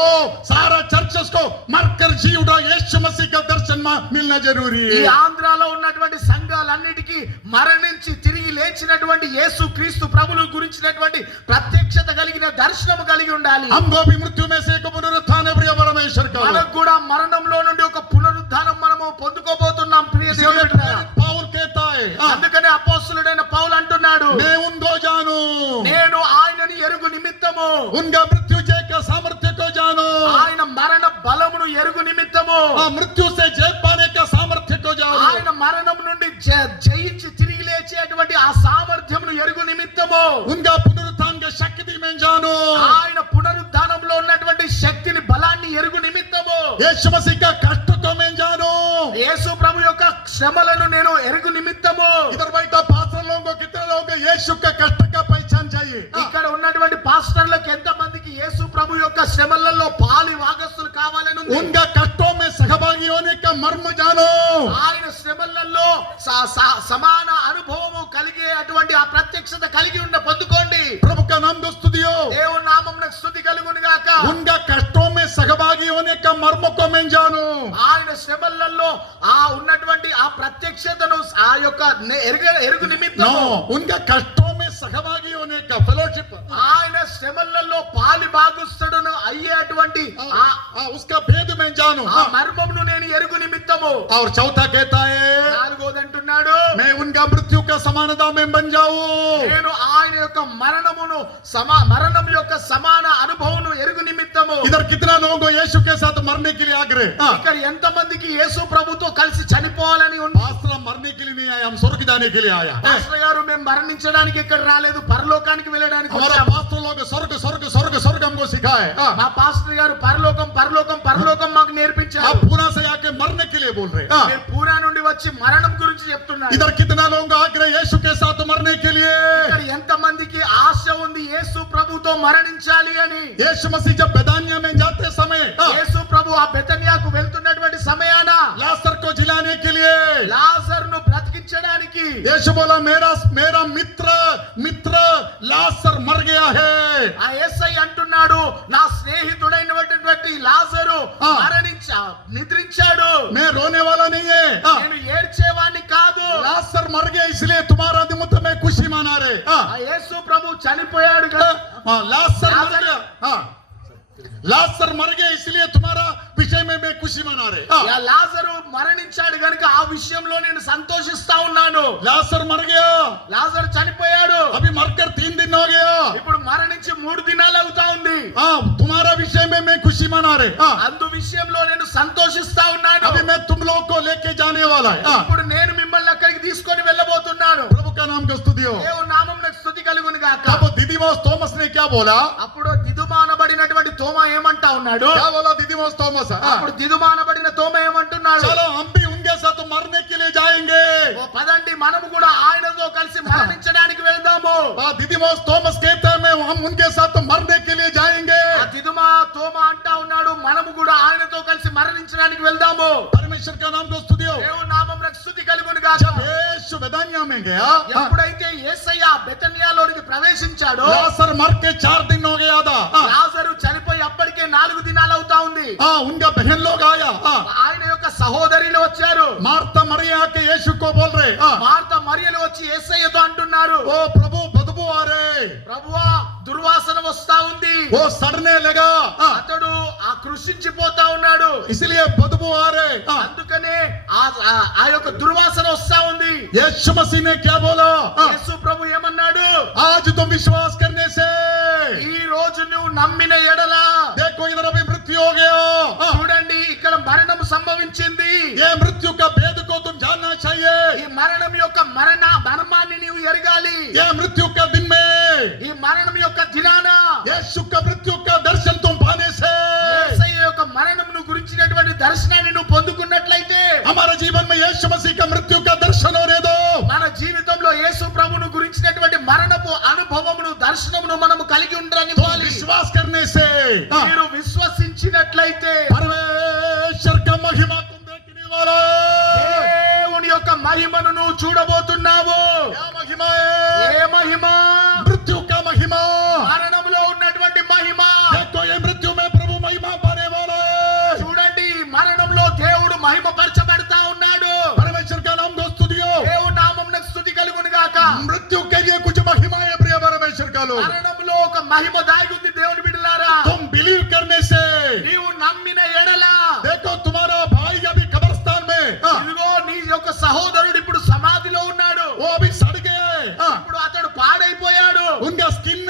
सारा चर्चस को मरकर जी उठा यीशु मसीह का दर्शन मिलना जरूरी ఈ है। ఆంధ్రాలో ఉన్నటువంటి సంఘాలన్నిటికీ మరణించి తిరిగి లేచినటువంటి యేసు క్రీస్తు ప్రభువు గురించినటువంటి ప్రత్యక్షత కలిగిన దర్శనము కలిగి ఉండాలి. हमको भी मृत्यु में से एक पुनरुत्थान है प्रिय परमेश्वर का। మనకు కూడా మరణంలో నుండి ఒక పునరుద్ధానం మనము పొందుకోబోతున్నాం ప్రియ దేవుని బిడ్డలారా. पौल कहता है, అందుకనే అపోస్తలుడైన పౌలు అంటున్నాడు, मैं उनको जानू, నేను ఆయనని ఎరుగు నిమిత్తము, उनका मृत्यु जय का सामर्थ्य को जानू, ఆయన మరణ బలమును ఎరుగు నిమిత్తము, मृत्यु से जय पाने का सामर्थ्य को जानू, ఆయన మరణం నుండి జయించి తిరిగి లేచేటువంటి ఆ సామర్థ్యమును ఎరుగు నిమిత్తము, उनका पुनरुत्थान का शक्ति में जानू, ఆయన పునరుద్ధానంలో ఉన్నటువంటి శక్తిని బలాన్ని ఎరుగు నిమిత్తము, यीशु मसीह का कष्ट को मैं जानू। యేసు ప్రభు యొక్క శ్రమలను నేను ఎరుగు నిమిత్తము. इधर बैठा पास्टर लोगों को कितने लोगों को यीशु का कष्ट का पहचान चाहिए? ఇక్కడ ఉన్నటువంటి పాస్టర్లకు ఎంత మందికి యేసు ప్రభు యొక్క శ్రమలలో పాలి వాగస్తులు కావాలని ఉంది. उनका कष्टों में सहभागी होने का मर्म जानो। ఆయన శ్రమలలో సమాన అనుభవము కలిగే అటువంటి ఆ ప్రత్యక్షత కలిగి ఉన్న పొందుకోండి. प्रभु का नाम को स्तुतियो। దేవుని నామమునకు స్తుతి కలుగును గాక. उनका कष्टों में सहभागी होने का मर्म को मैं जानू। ఆయన శ్రమలలో ఆ ఉన్నటువంటి ఆ ప్రత్యక్షతను ఆ యొక్క ఎరుగు నిమిత్తము, नो, उनका कष्टों में सहभागी होने का फेलोशिप, ఆయన శ్రమలలో పాలి భాగస్థుడును అయ్యేటువంటి उसका भेद मैं जानू। ఆ మర్మమును నేను ఎరుగు నిమిత్తము. और चौथा कहता है, నాలుగోది అంటున్నాడు, मैं उनका मृत्यु का समानता में बन जाऊं। నేను ఆయన యొక్క మరణం యొక్క సమాన అనుభవమును ఎరుగు నిమిత్తము. इधर कितना लोगों को यीशु के साथ मरने के लिए आग्रह? ఇక్కడ ఎంత మందికి యేసు ప్రభుతో కలిసి చనిపోవాలని ఉంది? पास्टर हम मरने के लिए नहीं आए, हम स्वर्ग जाने के लिए आया। పాస్టర్ గారు మేము మరణించడానికి ఇక్కడ రాలేదు, పరలోకానికి వెళ్ళడానికి हमारा వచ్చాము. पास्टर लोग स्वर्ग स्वर्ग स्वर्ग स्वर्ग हमको सिखाए। మా పాస్టర్ గారు పరలోకం పరలోకం పరలోకం మాకు నేర్పించారు. आप पूना से आके मरने के लिए बोल रहे। మీరు పూరా నుండి వచ్చి మరణం గురించి చెప్తున్నారు. इधर कितना लोगों का आग्रह यीशु के साथ मरने के लिए? ఇక్కడ ఎంత మందికి ఆశ ఉంది యేసు ప్రభుతో మరణించాలి అని? यीशु मसीह जब बेदानिया में जाते समय యేసు ప్రభు ఆ బెతనియాకు వెళ్తున్నటువంటి సమయాన लाजर को जिलाने के लिए లాజరును బ్రతికించడానికి यीशु बोला, मेरा मित्र लाजर मर गया है। ఆ యేసయ్య అంటున్నాడు, నా స్నేహితుడైనటువంటి లాజరు నిద్రించాడు. मैं रोने वाला नहीं है, నేను ఏడ్చేవాణ్ణి కాదు. लाजर मर गया इसलिए तुम्हारा निमित्त में खुशी मना रहे। ఆ యేసు ప్రభు చనిపోయాడు కదా, लाजर मर गया, लाजर मर गया इसलिए तुम्हारा विषय में में खुशी मना रहे हाँ। లాజరు మరణించాడు గనుక ఆ విషయంలో నేను సంతోషిస్తా ఉన్నాను. लाजर मर गया లాజరు చనిపోయాడు. अभी मरकर 3 दिन हो गया ఇప్పుడు మరణించి 3 దినాలు అవుతా ఉంది. हाँ तुम्हारा विषय में मैं खुशी मना रहे हाँ। అందు విషయంలో నేను సంతోషిస్తా ఉన్నాను. अभी मैं तुम लोग को लेके जाने वाला है हाँ। ఇప్పుడు నేను మిమ్మల్ని అక్కడికి తీసుకొని వెళ్ళబోతున్నాను. प्रभु का नाम का स्तुति हो దేవుని నామమునకు స్తుతి కలుగును గాక. तब दिदिमोस थॉमस ने क्या बोला అప్పుడు దిదుమానబడినటువంటి తోమా ఏమంటా ఉన్నాడు? क्या बोला दिदिमोस थॉमस हाँ। అప్పుడు దిదుమానబడిన తోమా ఏమంటున్నాడు? चलो हम भी उनके साथ मरने के लिए जाएंगे ఓ పదండి మనము కూడా ఆయనతో కలిసి మరణించడానికి వెళ్దాము. दिदिमोस थॉमस कहते हैं मैं हम उनके साथ मरने के लिए जाएंगे ఆ దిదుమా తోమా అంటా ఉన్నాడు మనము కూడా ఆయనతో కలిసి మరణించడానికి వెళ్దాము. परमेश्वर का नाम को स्तुति हो దేవుని నామమునకు స్తుతి కలుగును గాక. जब यीशु बेदानिया में गया ఎప్పుడైతే యేసయ్య బెతనియాలోనికి ప్రవేశించాడో लाजर मर के 4 दिन हो गया था లాజరు చనిపోయి అప్పటికే 4 దినాలు అవుతా ఉంది. हाँ उनका बहन लोग आया ఆయన యొక్క సహోదరులు వచ్చారు. मार्ता मरिया के यीशु को बोल रहे మార్త మరియలు వచ్చి యేసయ్యతో అంటున్నారు, ओ प्रभु बदबू आ रहे ప్రభువా దుర్వాసన వస్తా ఉంది. वो सड़ने लगा అతడు ఆ కృషించిపోతా ఉన్నాడు. इसलिए बदबू आ रहे అందుకనే ఆ యొక్క దుర్వాసన వస్తా ఉంది. यीशु मसीह ने क्या बोला యేసు ప్రభు ఏమన్నాడు? आज तुम विश्वास करने से ఈ రోజు నువ్వు నమ్మిన ఎడల देखो इधर अभी मृत्यु हो गया చూడండి ఇక్కడ మరణం సంభవించింది. ये मृत्यु का भेद को तुम जानना चाहिए ఈ మరణం యొక్క మర్మాన్ని నీవు ఎరగాలి. ये मृत्यु का दिन में ఈ మరణం యొక్క దినాన यीशु का मृत्यु का दर्शन तुम पाने से యేసయ్య యొక్క మరణమును గురించినటువంటి దర్శనాన్ని నువ్వు పొందుకున్నట్లయితే हमारे जीवन में यीशु मसीह का मृत्यु का दर्शन होने दो మన జీవితంలో యేసు ప్రభువును గురించినటువంటి మరణపు అనుభవమును దర్శనమును మనము కలిగి तुम ఉండనివ్వాలి. विश्वास करने से మీరు విశ్వసించినట్లయితే परमेश्वर का महिमा तुम देखने वाला है దేవుని యొక్క మహిమను నువ్వు చూడబోతున్నావు. क्या महिमा है ఏ మహిమ? मृत्यु का महिमा మరణంలో ఉన్నటువంటి మహిమ. देखो ये मृत्यु में प्रभु महिमा पाने वाला है చూడండి మరణంలో దేవుడు మహిమ పరచబడతా ఉన్నాడు. परमेश्वर का नाम को स्तुति हो దేవుని నామమునకు స్తుతి కలుగును గాక. मृत्यु के लिए कुछ महिमा है प्रिय परमेश्वर का लोग మరణంలో ఒక మహిమ దాగి ఉంది దేవుని బిడ్డలారా. तुम बिलीव करने से నీవు నమ్మిన ఎడల देखो तुम्हारा भाई अभी कब्रिस्तान में ఇదిగో నీ యొక్క సహోదరుడు ఇప్పుడు సమాధిలో ఉన్నాడు. वो अभी सड़ गया है ఇప్పుడు అతడు పాడైపోయాడు. उनका स्किन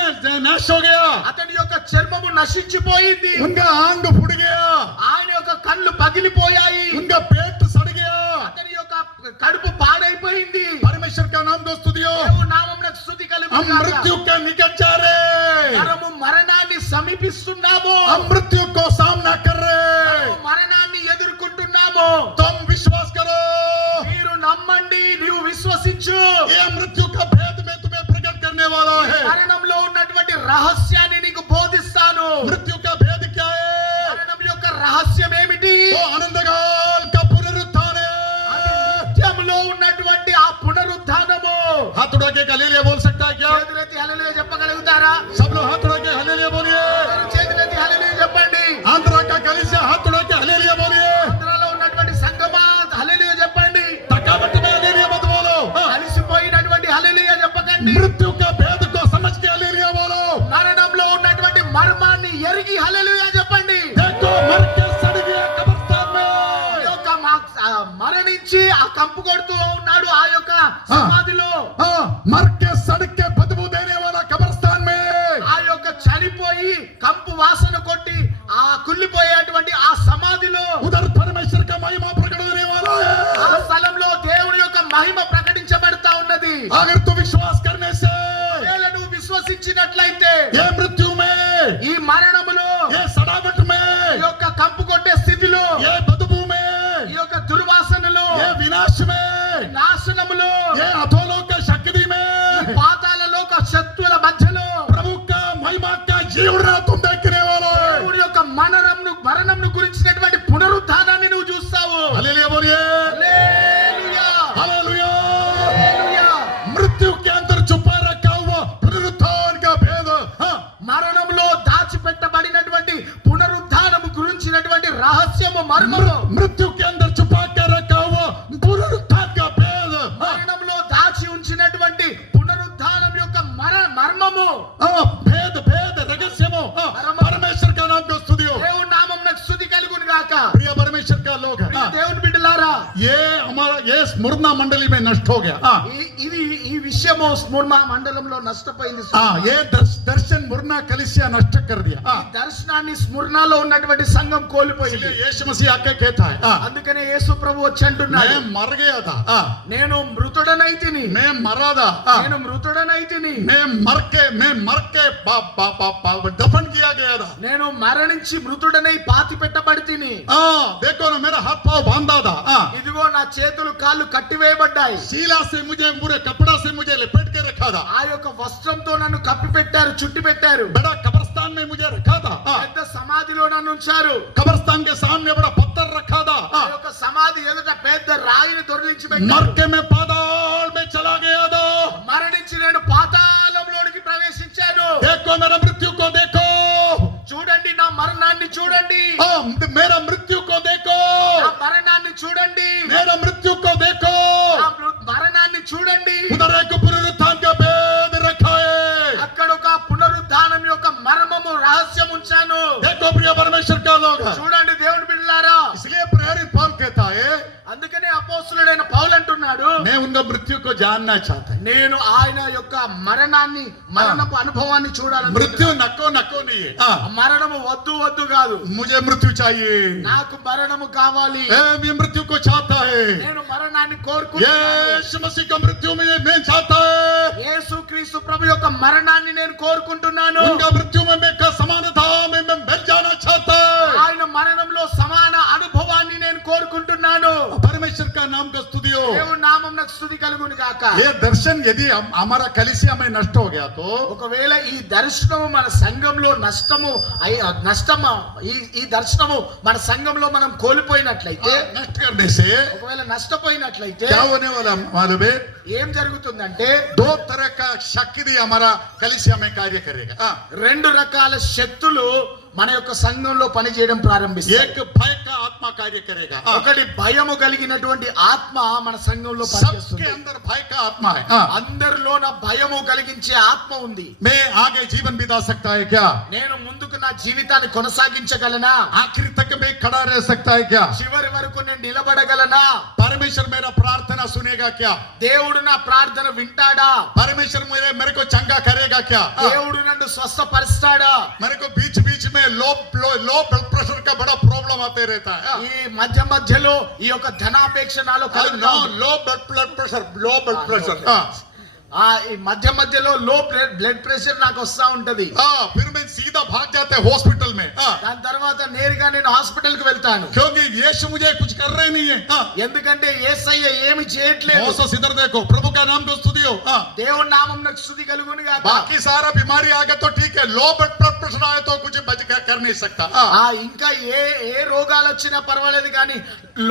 नैश हो गया అతని యొక్క చర్మము నశించిపోయింది. उनका आंग फूट गया ఆయన యొక్క కళ్ళు పగిలిపోయాయి. उनका पेट सड़ गया అతని యొక్క కడుపు పాడైపోయింది. परमेश्वर का नाम को स्तुति हो దేవుని నామమునకు స్తుతి हम కలుగును గాక. मृत्यु के निकट जा रहे మనము మరణాన్ని సమీపిస్తున్నాము. हम मृत्यु को सामना कर रहे మనము మరణాన్ని ఎదుర్కొంటున్నాము. तुम विश्वास करो మీరు నమ్మండి, నీవు విశ్వసించు. ये मृत्यु का भेद में तुम्हें प्रकट करने वाला है మరణంలో ఉన్నటువంటి రహస్యాన్ని నీకు బోధిస్తాను. मृत्यु का भेद क्या है మరణం యొక్క రహస్యం ఏమిటి? वो आनंदकाल का पुनरुत्थान है నిత్యములో ఉన్నటువంటి ఆ పునరుద్ధానము. हाथ उड़ा के हालेलुया बोल सकता है क्या చేతులెత్తి హల్లెలూయా చెప్పగలుగుతారా? सब लोग हाथ उड़ा के हालेलुया बोलिए చేతులెత్తి హల్లెలూయా చెప్పండి. आंध्रा का कलीसिया हाथ उड़ा के हालेलुया बोलिए ఆంధ్రాలో ఉన్నటువంటి సంగమా హల్లెలూయా చెప్పండి. थकावट में हालेलुया मत बोलो అలసిపోయినటువంటి హల్లెలూయా చెప్పకండి. मृत्यु का भेद को समझ के हालेलुया बोलो మరణంలో ఉన్నటువంటి మర్మాన్ని ఎరిగి హల్లెలూయా చెప్పండి. देखो मर के सड़ गया कब्रिस्तान में ఈ యొక్క మరణించి ఆ కంపు కొడుతూ ఉన్నాడు ఆ యొక్క సమాధిలో. हाँ मर के सड़ के बदबू देने वाला कब्रिस्तान में ఆ యొక్క చనిపోయి కంపు వాసన కొట్టి ఆ కుళ్ళిపోయేటువంటి ఆ సమాధిలో उधर परमेश्वर का महिमा प्रकट होने वाला ఆ है స్థలంలో దేవుని యొక్క మహిమ ప్రకటించబడతా ఉన్నది. अगर तू विश्वास करने से ఒకవేళ నువ్వు విశ్వసించినట్లయితే ये मृत्यु में ఈ మరణములో ये सड़ावट ఈ में యొక్క కంపు కొట్టే స్థితిలో ये बदबू में ఈ యొక్క దుర్వాసనలో ये विनाश में నాశనములో ये अधोलोक का शक्ति ఈ में పాతాళలోక శక్తుల మధ్యలో प्रभु का महिमा का जीवन तुम देखने वाला है దేవుని యొక్క మరణంను గురించినటువంటి పునరుద్ధానాన్ని నువ్వు చూస్తావు. हालेलुया बोलिए హల్లెలూయా, हालेलुया హల్లెలూయా. मृत्यु के अंदर छुपा रखा हुआ पुनरुत्थान का भेद हाँ మరణంలో దాచిపెట్టబడినటువంటి పునరుద్ధానము గురించినటువంటి రహస్యము మర్మము. मृत्यु के अंदर छुपा के रखा हुआ पुनरुत्थान का भेद हाँ। మరణంలో स्मुरना मंडली में नष्ट हो गया ఈ విషయము స్ముర్నా మండలంలో నష్టపోయింది. ये दर्शन मुरना कलिसिया नष्ट कर दिया ఈ దర్శనాన్ని స్ముర్నాలో ఉన్నటువంటి సంఘం కోల్పోయింది. इसलिए यीशु मसीह आके कहता है అందుకనే యేసు ప్రభు వచ్చి అంటున్నాడు, मैं मर गया था నేను మృతుడనైతిని, मैं मरा था నేను మృతుడనైతిని, मैं मर के दफन किया गया था నేను మరణించి మృతుడనై పాతి పెట్టబడితిని. देखो ना मेरा हाथ पाँव बांधा था ఇదిగో నా చేతులు కాళ్ళు కట్టివేయబడ్డాయి. शीला से मुझे पूरे कपड़ा से मुझे लपेट के रखा था ఆ యొక్క వస్త్రంతో నన్ను కప్పి పెట్టారు, చుట్టి పెట్టారు. बड़ा कब्रिस्तान में मुझे रखा था పెద్ద సమాధిలో నన్ను ఉంచారు. कब्रिस्तान के सामने बड़ा पत्थर रखा था ఆ యొక్క సమాధి ఎదుట పెద్ద రాయిని దొర్లించి मर పెట్టారు. के मैं पाताल में चला गया था మరణించి నేను పాతాళంలోనికి ప్రవేశించాను. देखो मेरा मृत्यु को देखो చూడండి, నా మరణాన్ని చూడండి, मेरा मृत्यु को देखो నా మరణాన్ని చూడండి, मेरा मृत्यु को देखो నా మరణాన్ని చూడండి. उधर एक पुनरुत्थान का भेद रखा है అక్కడ ఒక పునరుద్ధానం యొక్క మర్మము రహస్యం ఉంచాను. देखो प्रिय परमेश्वर का लोग చూడండి దేవుని బిడ్డలారా, इसलिए प्रेरित पौल कहता है అందుకనే అపోస్తలుడైన పౌలు అంటున్నాడు, मैं उनका मृत्यु को जानना चाहता है నేను ఆయన యొక్క మరణపు అనుభవాన్ని చూడాలని. मृत्यु नको नको नहीं है మరణము వద్దు వద్దు కాదు, मुझे मृत्यु चाहिए నాకు మరణము కావాలి. मैं मृत्यु को चाहता है నేను మరణాన్ని కోరుకుంటున్నాను. यीशु मसीह का मृत्यु में मैं चाहता है యేసుక్రీస్తు ప్రభు యొక్క మరణాన్ని నేను కోరుకుంటున్నాను. उनका मृत्यु में मैं का समानता में मैं मिल जाना चाहता है ఆయన మరణంలో సమాన అనుభవాన్ని నేను కోరుకుంటున్నాను. परमेश्वर का नाम का स्तुति हो దేవుని నామమునకు స్తుతి కలుగును గాక. ये दर्शन यदि हमारा कलीसिया में नष्ट हो गया तो ఒకవేళ ఈ దర్శనము మన సంఘంలో ఈ దర్శనము మన సంఘంలో మనం కోల్పోయినట్లయితే, नष्ट करने से ఒకవేళ నష్టపోయినట్లయితే क्या होने वाला मालूम है ఏం జరుగుతుందంటే, दो तरह का शक्ति हमारा कलीसिया में कार्य करेगा రెండు రకాల శక్తులు మన యొక్క సంఘంలో పనిచేయడం ప్రారంభిస్తాయి. एक भय का आत्मा कार्य करेगा ఒకటి భయము కలిగినటువంటి ఆత్మ మన సంఘంలో सबके పనిచేస్తుంది. अंदर भय का आत्मा है అందరిలోన భయము కలిగించే ఆత్మ ఉంది. मैं आगे जीवन बिता सकता है क्या నేను ముందుకు నా జీవితాన్ని కొనసాగించగలనా? आखिर तक मैं खड़ा रह सकता है क्या చివరి వరకు నేను నిలబడగలనా? परमेश्वर मेरा प्रार्थना सुनेगा क्या దేవుడు నా ప్రార్థన వింటాడా? परमेश्वर मेरे को चंगा करेगा क्या దేవుడు నన్ను స్వస్థపరుస్తాడా? मेरे को बीच बीच में लो ब्लड प्रेशर का बड़ा प्रॉब्लम आते रहता है ఈ మధ్యలో ఈ యొక్క ధనాపేక్ష నాలో కలుగుతా ఉంది. लो ब्लड प्रेशर ఈ మధ్యలో లో బ్లడ్ ప్రెషర్ నాకు వస్తా ఉంటది. फिर मैं सीधा भाग जाते हॉस्पिटल में దాని తర్వాత నేరుగా నేను హాస్పిటల్ కి వెళ్తాను. क्योंकि यीशु मुझे कुछ कर रहे नहीं है ఎందుకంటే యేసయ్య ఏమి చేయట్లేదు. मौसस इधर देखो प्रभु का नाम को स्तुति हो దేవుని నామమునకు స్తుతి కలుగును గాక. बाकी सारा बीमारी आ गया तो ठीक है लो ब्लड प्रेशर आए तो कुछ बच कर नहीं सकता ఇంకా ఏ रोगाలు వచ్చినా పర్వాలేదు కానీ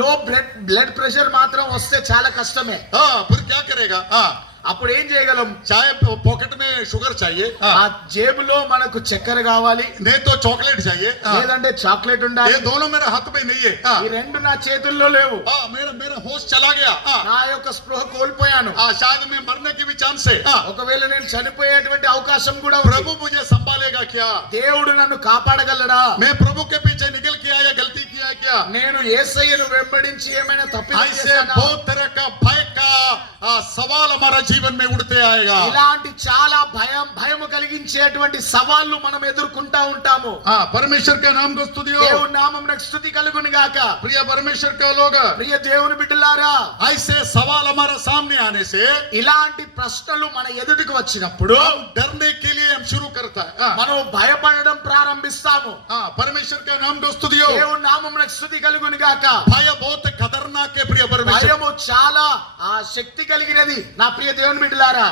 లో బ్లడ్ ప్రెషర్ మాత్రం వస్తే చాలా కష్టమే. फिर क्या करेगा అప్పుడు ఏం చేయగలం? चाहे पॉकेट में शुगर चाहिए ఆ జేబులో మనకు చక్కెర కావాలి, नहीं तो चॉकलेट चाहिए లేదంటే చాక్లెట్ ఉండాలి. ये दोनों मेरे हाथ में नहीं है ఈ రెండు నా చేతుల్లో లేవు. मेरा होश चला गया నా యొక్క స్పృహ కోల్పోయాను. शायद मैं मरने की भी चांस है ఒకవేళ నేను చనిపోయేటువంటి అవకాశం కూడా ఉంది. प्रभु मुझे संभालेगा क्या దేవుడు నన్ను కాపాడగలడా? मैं प्रभु के पीछे निकल के आया गलती किया क्या నేను యేసయ్యను వెంబడించి ఏమైనా తప్పు ऐसे చేశానా? बहुत तरह का भय का सवाल हमारा जीवन में उड़ते आएगा ఇలాంటి చాలా భయము కలిగించేటువంటి సవాళ్లు మనం ఎదుర్కొంటా ఉంటాము. परमेश्वर के नाम को स्तुति हो దేవుని నామమునకు స్తుతి కలుగును గాక. प्रिय परमेश्वर का लोग ప్రియ దేవుని బిడ్డలారా, ऐसे सवाल हमारा सामने आने से ఇలాంటి ప్రశ్నలు మన ఎదుటికి వచ్చినప్పుడు हम डरने के लिए हम शुरू करता है మనం భయపడడం ప్రారంభిస్తాము. परमेश्वर का नाम को स्तुति हो దేవుని నామమునకు స్తుతి కలుగును గాక. भय बहुत खतरनाक है प्रिय परमेश्वर భయము చాలా శక్తి కలిగినది నా ప్రియ దేవుని బిడ్డలారా.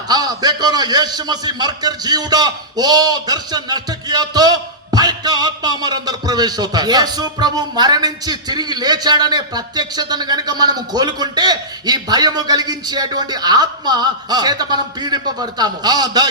देखो ना यीशु मसीह मरकर जी उठा वो दर्शन नष्ट किया तो भय का आत्मा हमारे अंदर प्रवेश होता है యేసు ప్రభు మరణించి తిరిగి లేచాడనే ప్రత్యక్షతను గనుక మనము కోలుకుంటే ఈ భయము కలిగించేటువంటి ఆత్మ చేత మనం పీడింపబడతాము.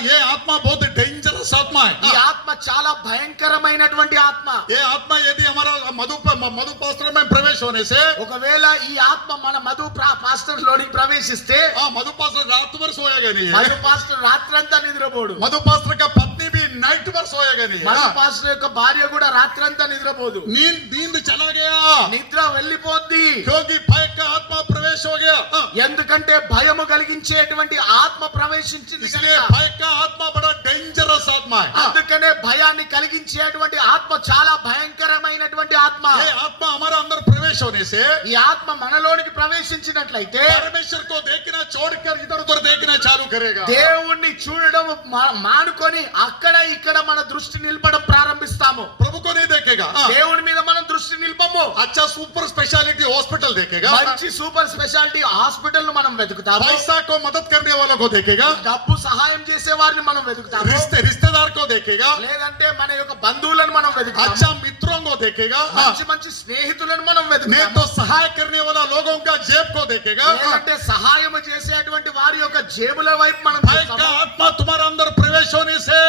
ये आत्मा बहुत डेंजरस आत्मा है ఈ ఆత్మ చాలా భయంకరమైనటువంటి ఆత్మ. ये आत्मा यदि हमारा मधु पास्त्र में प्रवेश होने से ఒకవేళ ఈ ఆత్మ మన మధు పాస్టర్ లోనికి ప్రవేశిస్తే मधु पास्त्र रात भर सोएगा नहीं మధు పాస్టర్ రాత్రంతా నిద్రపోడు. मधु पास्त्र का पत्नी भी नाइट भर सोएगा नहीं మధు పాస్టర్ యొక్క భార్య కూడా రాత్రంతా నిద్రపోదు. नींद चला गया నిద్ర వెళ్ళిపోద్ది. क्योंकि भय का आत्मा प्रवेश प्रवेश हो गया ఎందుకంటే భయము కలిగించేటువంటి ఆత్మ ప్రవేశించింది इसलिए కనుక. भय का आत्मा बड़ा डेंजरस आत्मा है అందుకనే భయాన్ని కలిగించేటువంటి ఆత్మ చాలా భయంకరమైనటువంటి ఆత్మ. ये आत्मा हमारे अंदर प्रवेश होने से ఈ ఆత్మ మనలోనికి ప్రవేశించినట్లయితే परमेश्वर को देखना छोड़कर इधर उधर देखना चालू करेगा దేవుణ్ణి చూడడం మానుకొని అక్కడ ఇక్కడ మన దృష్టి నిలపడం ప్రారంభిస్తాము. प्रभु को नहीं देखेगा దేవుని మీద మనం దృష్టి నిలపము. अच्छा सुपर स्पेशलिटी हॉस्पिटल देखेगा మంచి సూపర్ స్పెషాలిటీ హాస్పిటల్ ను మనం వెతుకుతాము. पैसा को मदद करने वालों को देखेगा డబ్బు సహాయం చేసే వారిని మనం వెతుకుతాము. रिश्तेदार को देखेगा లేదంటే మన యొక్క బంధువులను మనం వెతుకుతాము. अच्छा मित्रों को देखेगा మంచి మంచి స్నేహితులను మనం नहीं వెతుకుతాము. तो सहाय करने वाला लोगों का जेब को देखेगा లేదంటే సహాయం చేసేటువంటి వారి యొక్క జేబుల వైపు మనం भय का చూస్తాము. आत्मा तुम्हारे अंदर प्रवेश होने से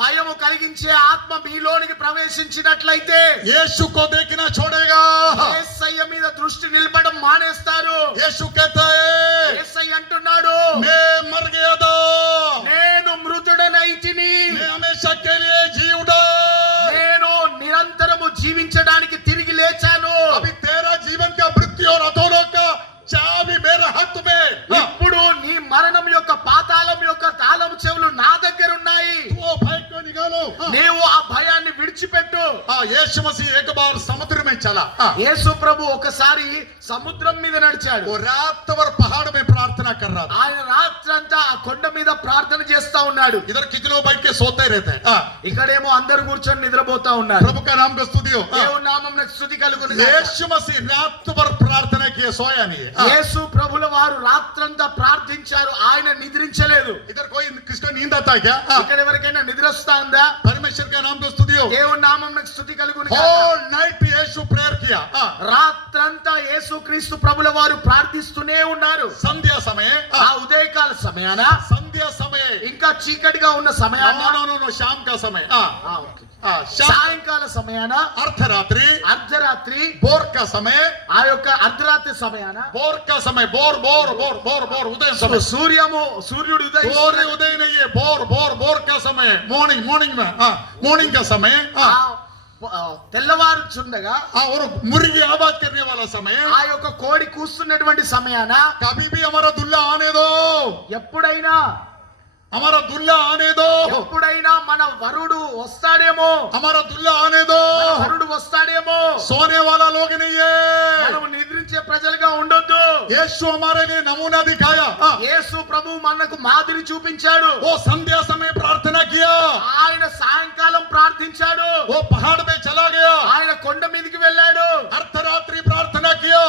భయము కలిగించే ఆత్మ మీలోనికి ప్రవేశించినట్లయితే यीशु को देखना छोड़ेगा యేసయ్య మీద దృష్టి నిలపడం మానేస్తారు. यीशु कहता है యేసయ్య అంటున్నాడు, मैं मर गया था నేను మృతుడనైతిని, मैं हमेशा के लिए जी उठा నేను నిరంతరము జీవించడానికి తిరిగి లేచాను. अभी तेरा जीवन का मृत्यु और अधोलोक का चाबी मेरे हाथ में ఇప్పుడు నీ మరణం యొక్క పాతాళం యొక్క తాళం చెవులు నా దగ్గర ఉన్నాయి. वो भय को निकालो నీవు ఆ భయాన్ని విడిచిపెట్టు. यीशु मसीह एक बार समुद्र में चला యేసు ప్రభు ఒకసారి సముద్రం మీద నడిచాడు. वो रात भर पहाड़ में प्रार्थना कर रहा था ఆయన రాత్రంతా ఆ కొండ మీద ప్రార్థన చేస్తా ఉన్నాడు. इधर कितने लोग बैठ के सोते रहते हैं ఇక్కడేమో అందరు కూర్చొని నిద్రపోతా ఉన్నారు. प्रभु का नाम का स्तुति हो దేవుని నామమునకు స్తుతి కలుగును గాక. यीशु मसीह रात भर प्रार्थना किए सोया नहीं है యేసు ప్రభుల వారు రాత్రంతా ప్రార్థించారు, ఆయన నిద్రించలేదు. इधर कोई किसको नींद आता है क्या ఇక్కడ ఎవరికైనా నిద్ర వస్తా ఉందా? परमेश्वर का नाम का स्तुति हो దేవుని నామమునకు స్తుతి కలుగును గాక. होल नाइट यीशु प्रेयर किया రాత్రంతా యేసు క్రీస్తు ప్రభుల వారు ప్రార్థిస్తూనే ఉన్నారు. संध्या समय ఆ ఉదయకాల సమయాన संध्या समय ఇంకా చీకటిగా ఉన్న సమయాన नो शाम का समय ఓకే. शाम సాయంకాల సమయాన अर्धरात्रि అర్ధరాత్రి बोर का समय ఆ యొక్క అర్ధరాత్రి సమయాన बोर का समय बोर बोर बोर बोर बोर उदय समय సూర్యుడు बोर ఉదయిస్తున్న उदय नहीं है बोर बोर बोर का समय मॉर्निंग मॉर्निंग में मॉर्निंग का समय తెల్లవారుచుండగా और मुर्गी आवाज करने वाला समय ఆ యొక్క కోడి కూస్తున్నటువంటి సమయాన कभी भी हमारा दुल्ला आने दो ఎప్పుడైనా हमारा दुल्ला आने दो ఎప్పుడైనా మన వరుడు వస్తాడేమో, हमारा दुल्ला आने दो మన వరుడు వస్తాడేమో, सोने वाला लोग नहीं है మనము నిద్రించే ప్రజలుగా ఉండొద్దు. यीशु हमारे लिए नमूना दिखाया యేసు ప్రభు మనకు మాదిరి చూపించాడు. वो संध्या समय प्रार्थना किया ఆయన సాయంకాలం ప్రార్థించాడు, वो पहाड़ में चला गया ఆయన కొండ మీదకి వెళ్ళాడు, अर्धरात्रि प्रार्थना किया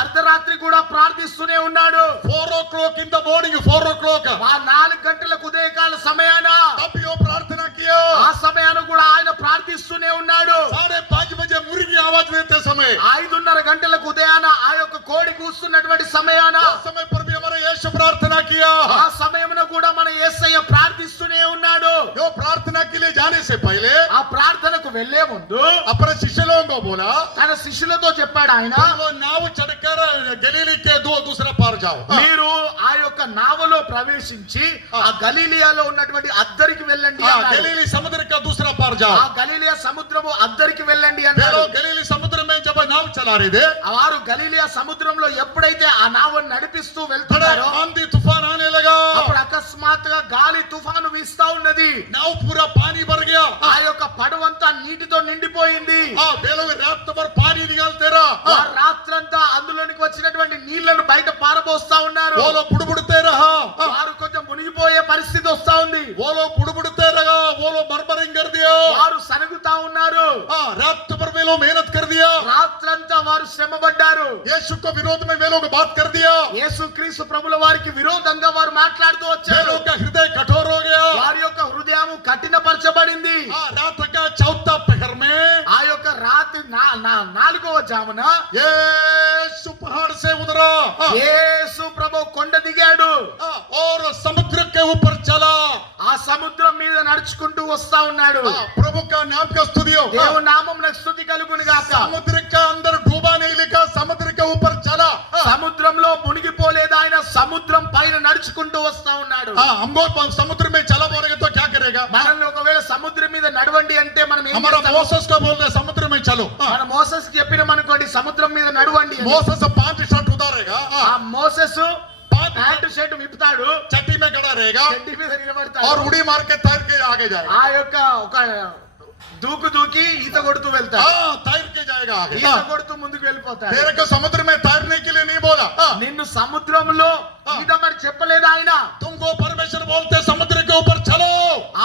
అర్ధరాత్రి కూడా ప్రార్థిస్తూనే ఉన్నాడు. 4 o'clock in the morning 4 o'clock ఆ 4 గంటలకు ఉదయకాల సమయాన तब भी वो प्रार्थना किया ఆ సమయాన కూడా ఆయన ప్రార్థిస్తూనే ఉన్నాడు. 5:30 बजे मुर्गी आवाज देते समय 5:30 గంటలకు ఉదయాన ఆ యొక్క కోడి కూస్తున్నటువంటి సమయాన उस समय पर भी हमारा यीशु प्रार्थना किया ఆ సమయమున కూడా మన యేసయ్య ప్రార్థిస్తూనే ఉన్నాడు. जो प्रार्थना के लिए जाने से पहले ఆ ప్రార్థనకు వెళ్లే ముందు अपने शिष्य लोगों को बोला తన శిష్యులతో చెప్పాడు ఆయన, वो नाव चढ़कर गलीली के दूसरा पार जाओ మీరు ఆ యొక్క నావలో ప్రవేశించి ఆ గలీలియాలో ఉన్నటువంటి అద్దరికి వెళ్ళండి అన్నాడు. गलीली समुद्र का दूसरा पार जाओ ఆ గలీలియా సముద్రము అద్దరికి వెళ్ళండి फिर అన్నాడు. वो गलीली समुद्र में जब नाव चला रहे थे వారు గలీలియా సముద్రంలో ఎప్పుడైతే ఆ నావను నడిపిస్తూ बड़ा వెళ్తున్నారో आंधी तूफान आने लगा అప్పుడు అకస్మాత్తుగా గాలి తుఫాను వీస్తా ఉన్నది. नाव पूरा पानी भर गया ఆ యొక్క పడవంతా నీటితో నిండిపోయింది. वे लोग रात भर पानी निकालते रहा వారు రాత్రంతా అందులోనికి వచ్చినటువంటి నీళ్లను బయట పారబోస్తా ఉన్నారు. वो लोग बुड़बुड़ते रहा వారు కొంచెం మునిగిపోయే పరిస్థితి వస్తా ఉంది. वो लोग बुड़बुड़ते रहा वो लोग मरमरिंग कर दिया వారు సనుగుతా ఉన్నారు. रात भर वे लोग मेहनत कर दिया రాత్రంతా వారు శ్రమపడ్డారు. यीशु को विरोध में वे लोग बात कर दिया యేసుక్రీస్తు ప్రభుల వారికి విరోధంగా వారు మాట్లాడుతూ वे వచ్చారు. लोग का हृदय कठोर हो गया వారి యొక్క హృదయము కఠినపరచబడింది. रात का चौथा पहर में ఆ యొక్క రాత్రి 4వ జామున यीशु पहाड़ से उतरा యేసు ప్రభు కొండ దిగాడు. और समुद्र के ऊपर चला ఆ సముద్రం మీద నడుచుకుంటూ వస్తా ఉన్నాడు. प्रभु का नाम का स्तुति हो దేవుని నామమునకు స్తుతి కలుగును గాక. समुद्र का अंदर डूबा नहीं लिखा समुद्र के ऊपर चला సముద్రంలో మునిగిపోలేదు, ఆయన సముద్రం పైన నడుచుకుంటూ వస్తా ఉన్నాడు. हमको समुद्र में चला बोलेगा तो क्या करेगा మనల్ని ఒకవేళ సముద్రం మీద నడవండి అంటే మనం ఏం हमारा చేస్తాము? मोसेस को बोलते समुद्र में चलो మన మోసెస్ చెప్పినాం అనుకోండి, సముద్రం మీద నడవండి అని. मोसेस 5 शर्ट उतारेगा जाएगा ఆ మోసెసు पाद ప్యాంటు షర్ట్ విప్పుతాడు, चट्टी में खड़ा रहेगा చెడ్డి మీద నిలబడతాడు, और उड़ी मार के तैर के आगे जाएगा ఆ యొక్క ఒక దూకి ఈత కొడుతూ వెళ్తాడు, हाँ तैर के जाएगा आगे ఈత కొడుతూ ముందుకు వెళ్ళిపోతాడు. तेरे को समुद्र में तैरने के लिए नहीं बोला నిన్ను సముద్రంలో ఈదమని చెప్పలేదు ఆయన. तुमको परमेश्वर बोलते समुद्र के ऊपर चलो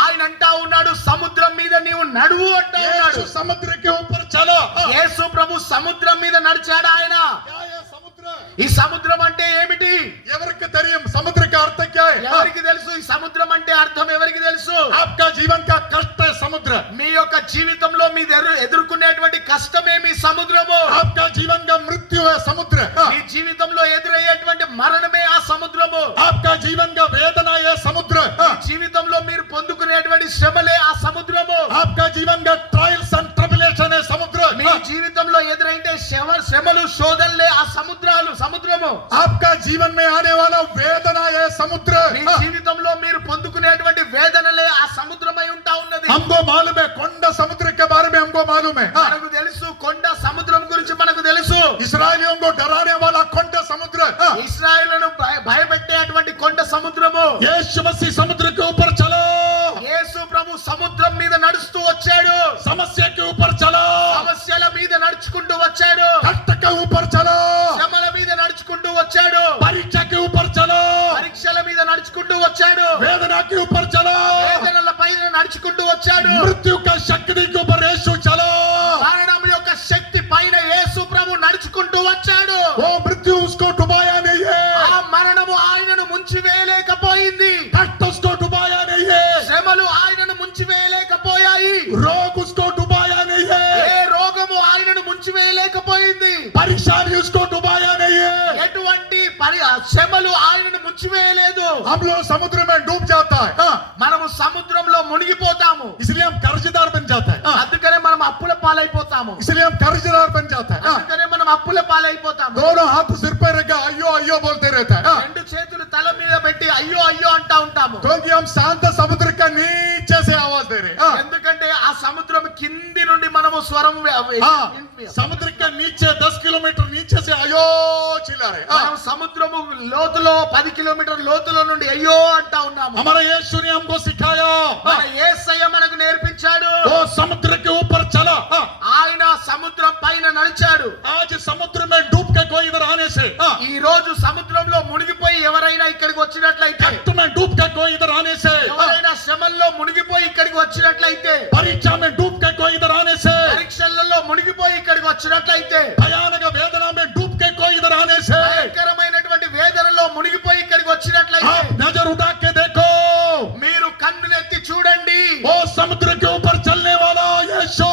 ఆయన అంటా ఉన్నాడు సముద్రం మీద నీవు నడువు అంటా ఉన్నాడు. यीशु समुद्र के ऊपर चलो యేసు ప్రభు సముద్రం మీద నడిచాడు ఆయన. क्या ये समुद्र ఈ సముద్రం అంటే ఏమిటి ఎవరికి తెలియం समुद्र का अर्थ क्या है ఎవరికి తెలుసు? ఈ సముద్రం అంటే అర్థం ఎవరికి తెలుసు? आपका जीवन का कष्ट है समुद्र మీ యొక్క జీవితంలో మీరు ఎదుర్కొనేటువంటి కష్టమే మీ సముద్రము. आपका जीवन का मृत्यु है समुद्र మీ జీవితంలో ఎదురయ్యేటువంటి మరణమే ఆ సముద్రము. आपका जीवन का वेदना है समुद्र మీ జీవితంలో మీరు పొందుకునేటువంటి శ్రమలే ఆ సముద్రము. आपका जीवन का ट्रायल्स एंड ट्रिबुलेशन है समुद्र మీ జీవితంలో ఎదురైతే శ్రమలు శోధనలే ఆ సముద్రము. आपका जीवन में आने वाला वेदना है समुद्र మీ జీవితంలో మీరు పొందుకునేటువంటి వేదనలే ఆ సముద్రమై ఉంటా ఉన్నది. हमको मालूम है కొండ समुद्र के बारे में हमको मालूम है మనకు తెలుసు, కొండ సముద్రం గురించి మనకు తెలుసు. इसराइलियों को डराने वाला కొండ समुद्र ఇశ్రాయేలును భయపెట్టేటువంటి కొండ సముద్రము. यीशु मसीह समुद्र के ऊपर चलो యేసు ప్రభు సముద్రం మీద నడుస్తూ వచ్చాడు, समस्या के ऊपर चलो సమస్యల మీద నడుచుకుంటూ వచ్చాడు, कष्ट के ऊपर चलो శ్రమల మీద నడుచుకుంటూ వచ్చాడు, परीक्षा के ऊपर चलो పరీక్షల మీద నడుచుకుంటూ వచ్చాడు, वेदना के ऊपर चलो వేదనల పైన నడుచుకుంటూ వచ్చాడు, मृत्यु का शक्ति के ऊपर यीशु चलो మరణం యొక్క శక్తి పైన యేసు ప్రభు నడుచుకుంటూ వచ్చాడు. वो मृत्यु उसको डुबाया नहीं है ఆ మరణము ఆయనను ముంచివేయలేకపోయింది, कष्ट उसको डुबाया नहीं है శ్రమలు ఆయనను ముంచివేయలేకపోయాయి, रोग उसको डुबाया नहीं है ఏ రోగము ఆయనను ముంచివేయలేకపోయింది, परेशानी उसको डुबाया नहीं है ఎటువంటి శ్రమలు ఆయనను ముంచివేయలేదు. हम लोग समुद्र में डूब जाता है మనము సముద్రంలో మునిగిపోతాము, इसलिए हम कर्जदार बन जाता है అందుకనే మనం అప్పుల పాలైపోతాము, इसलिए हम कर्जदार बन जाता है అందుకనే మనం అప్పుల పాలైపోతాము. दोनों हाथ सिर पे रखा अयो अयो बोलते रहता है రెండు చేతులు తల మీద పెట్టి అయ్యో అయ్యో అంటా ఉంటాము, क्योंकि हम शांत समुद्र का नीचे से आवाज दे रहे हैं ఎందుకంటే ఆ సముద్రం కింది నుండి మనము స్వరం समुद्र के नीचे 10 किलोमीटर नीचे से अयो चिल्ला रहे మనం సముద్రము లోతులో 10 కిలోమీటర్ లోతులో నుండి అయ్యో అంటా ఉన్నాము. हमारा यीशु ने हमको सिखाया మన యేసయ్య మనకు నేర్పించాడు, वो समुद्र के ऊपर चला ఆయన సముద్రం పైన నడిచాడు. आज समुद्र में डूब के कोई इधर आने से ఈ రోజు సముద్రంలో మునిగిపోయి ఎవరైనా ఇక్కడికి వచ్చినట్లయితే, कष्ट में डूब के कोई इधर आने से ఎవరైనా శ్రమల్లో మునిగిపోయి ఇక్కడికి వచ్చినట్లయితే, परीक्षा में डूब के कोई इधर आने से పరీక్షలలో మునిగిపోయి ఇక్కడికి వచ్చినట్లయితే, भयानक वेदना में डूब के कोई इधर आने से భయంకరమైనటువంటి వేదనలో మునిగిపోయి ఇక్కడికి వచ్చినట్లయితే, आप नजर उठा के देखो మీరు కన్నులెత్తి చూడండి, वो समुद्र के ऊपर चलने वाला यीशु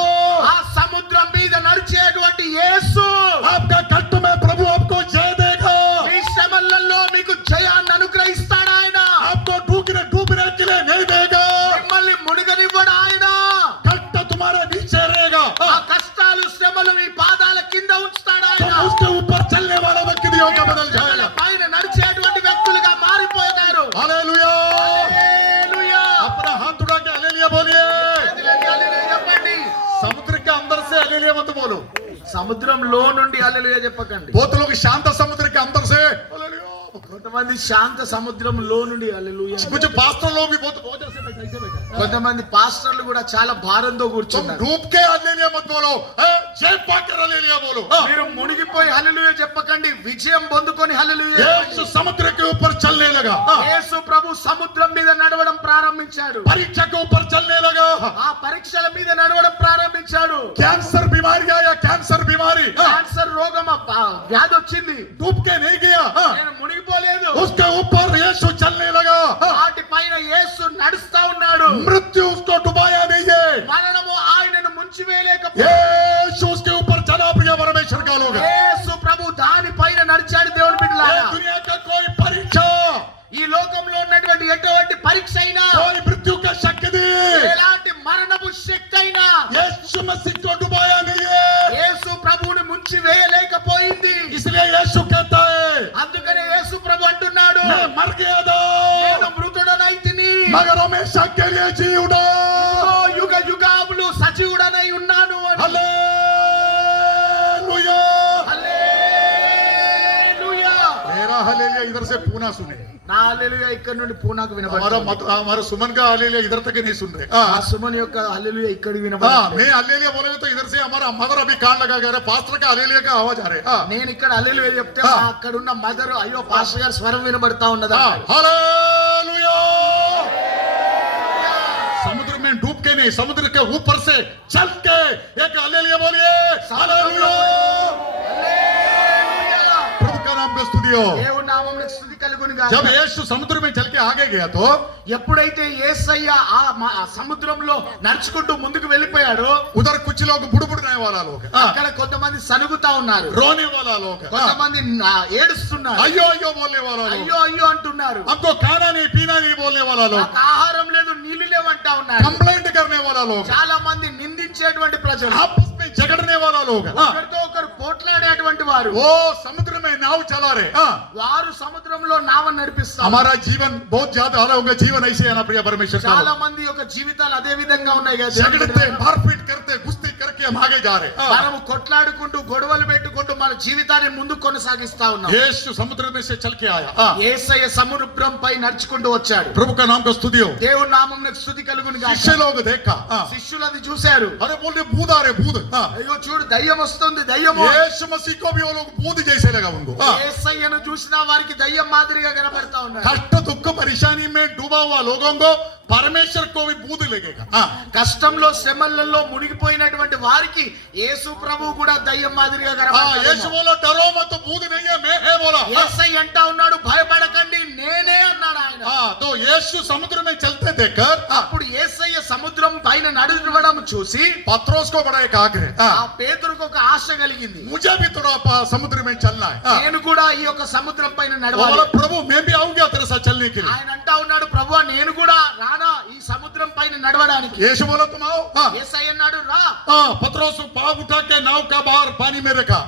ఆ సముద్రం మీద నడిచేటువంటి యేసు आपका कष्ट में प्रभु आपको जय देगा మీ శ్రమలలో మీకు జయాన్ని అనుగ్రహిస్తాడు. ఆయన आपको डूबने के लिए नहीं देगा మిమ్మల్ని మునిగనివ్వడు. ఆయన कष्ट तुम्हारे नीचे रहेगा ఆ కష్టాలు శ్రమలు మీ పాదాల కింద ఉంచుతాడు. ఆయన तुम उसके ऊपर चलने वाला व्यक्तियों का बदल శ్రమల जाएगा పైన నడిచేటువంటి వ్యక్తులుగా మారిపోతారు. Hallelujah hallelujah. अपना हाथ उठा के हालेलुया बोलिए హల్లెలూయా చెప్పండి. समुद्र के अंदर से हालेलुया मत बोलो సముద్రంలో నుండి హల్లెలూయా చెప్పకండి. बहुत लोग शांत समुद्र के अंदर से हालेलुया కొంతమంది శాంత సముద్రంలో నుండి హల్లెలూయా, कुछ पास्टर लोग भी बहुत ऐसे बैठे ऐसे बैठे కొంతమంది పాస్టర్లు కూడా చాలా భారంతో तुम కూర్చున్నారు. डूब के हालेलुया मत बोलो जय पाकर हालेलुया बोलो మీరు మునిగిపోయి హల్లెలూయా చెప్పకండి, విజయం పొందుకొని హల్లెలూయా यीशु समुद्र के ऊपर चलने लगा యేసు ప్రభు సముద్రం మీద నడవడం ప్రారంభించాడు, परीक्षा के ऊपर चलने लगा ఆ పరీక్షల మీద నడవడం ప్రారంభించాడు. कैंसर बीमारी आया कैंसर बीमारी క్యాన్సర్ రోగం వ్యాధి వచ్చింది, डूब के नहीं गया నేను మునిగిపోలేదు, उसके ऊपर यीशु चलने लगा వాటి పైన యేసు నడుస్తా ఉన్నాడు. मृत्यु उसको डुबाया नहीं है మరణము ఆయనను ముంచివేయలేకపోయింది. यीशु उसके ऊपर चला प्रिय परमेश्वर का लोग యేసు ప్రభు దాని పైన నడిచాడు. దేవుని ये బిడ్డలారా, दुनिया का कोई परीक्षा ఈ లోకంలో ఉన్నటువంటి ఎటువంటి పరీక్ష అయినా, कोई मृत्यु का शक्ति ఎలాంటి మరణపు శక్తి అయినా यीशु मसीह को डुबाया नहीं है యేసు ప్రభువుని ముంచి వేయలేకపోయింది. इसलिए यीशु कहता है అందుకనే యేసు ప్రభు అంటున్నాడు, मैं मर गया था నేను మృతుడనైతిని, मगर हमेशा के लिए जी उठा ఇదిగో యుగ యుగాములు సజీవుడనై ఉన్నాను అని. Hallelujah hallelujah. पुनः सुने। నా హల్లెలూయా ఇక్కడ నుండి పూనాకు వినబడుతుంది. हमारा सुमन का हालेलुया इधर तक नहीं सुन रहे। ఆ సుమన్ యొక్క హల్లెలూయా ఇక్కడికి వినబడుతుంది. मैं हालेलुया बोलेंगे तो इधर से हमारा मदर अभी कान लगा गया, पास्टर का हालेलुया का आवाज आ रहे। నేను ఇక్కడ హల్లెలూయా చెప్తే అక్కడ ఉన్న మదర్ అయ్యో పాస్టర్ గారి స్వరం వినబడతా ఉన్నదా. हालेलुया। समुद्र में डूब के नहीं, समुद्र के ऊपर से चल के एक हालेलुया बोलिए। हालेलुया। प्रभु का नाम का स्तुति हो। దేవుని నామమునకు స్తుతి కలుగును గాక. जब यीशु समुद्र में चल के आगे गया तो ఎప్పుడైతే యేసయ్య ఆ సముద్రంలో నడుచుకుంటూ ముందుకు వెళ్ళిపోయాడో उधर कुछ लोग बुड़बुड़ने वाला लोग, అక్కడ కొంతమంది సనుగుతా ఉన్నారు, रोने वाला लोग, కొంతమంది ఏడుస్తున్నారు, अयो अयो बोलने वाला लोग, అయ్యో అయ్యో అంటున్నారు, हमको खाना नहीं पीना नहीं बोलने वाला लोग, నాకు ఆహారం లేదు నీళ్లు లేవంటా ఉన్నారు. कंप्लेंट करने वाला लोग, చాలా మంది నిందించేటువంటి ప్రజలు, आपस में झगड़ने वाला लोग, ఒకరితో ఒకరు పోట్లాడేటువంటి వారు, वो समुद्र में नाव चला रहे। వారు సముద్రంలో నావ నడిపిస్తారు. हमारा जीवन बहुत ज्यादा हारा होगा, जीवन ऐसे है ना प्रिय परमेश्वर का। చాలా మంది యొక్క జీవితాలు అదే విధంగా ఉన్నాయి కదా. झगड़ते मारपीट करते गुस्ती करके हम आगे जा रहे। మనము కొట్లాడుకుంటూ గొడవలు పెట్టుకుంటూ మన జీవితాన్ని ముందుకు కొనసాగిస్తా ఉన్నాం. यीशु समुद्र में से चल के आया। యేసయ్య సముద్రంపై నడుచుకుంటూ వచ్చాడు. प्रभु का नाम का स्तुति हो। దేవుని నామమునకు స్తుతి కలుగును గాక. शिष्य लोग देखा, శిష్యులు అది చూశారు. अरे बोले भूत आ रहे भूत। అయ్యో చూడు దయ్యం వస్తుంది దయ్యము. यीशु मसीह को भी वो लोग भूत जैसे लगा उनको। యేసయ్యను చూసినా వారికి దయ్యం మాదిరిగా కనబడతా ఉన్నారు. कष्ट दुख परेशानी में डूबा हुआ लोगों को परमेश्वर को भी भूत लगेगा। కష్టంలో శ్రమలలో మునిగిపోయినటువంటి వారికి యేసు ప్రభువు కూడా దయ్యం మాదిరిగా यीशु కనబడతాడు. बोला डरो मत, भूत नहीं है मैं है बोला। యేసయ్య అంటా ఉన్నాడు భయపడకండి నేనే అన్నాడు ఆయన. तो यीशु समुद्र में चलते देखकर అప్పుడు యేసయ్య సముద్రం పైన నడవడం చూసి पत्रोस को बड़ा एक आग्रह, ఆ పేతురుకు ఒక ఆశ కలిగింది. मुझे भी थोड़ा समुद्र में चलना है। నేను కూడా ఈ యొక్క సముద్రం పైన वो నడవాలి. बोला प्रभु मैं भी आऊंगा तेरे साथ चलने के लिए। ఆయన అంటా ఉన్నాడు ప్రభువా నేను కూడా రానా ఈ సముద్రం పైన నడవడానికి. यीशु बोला तुम आओ। యేసయ్య అన్నాడు రా. पत्रोस पाव उठा के नाव का बाहर पानी में रखा।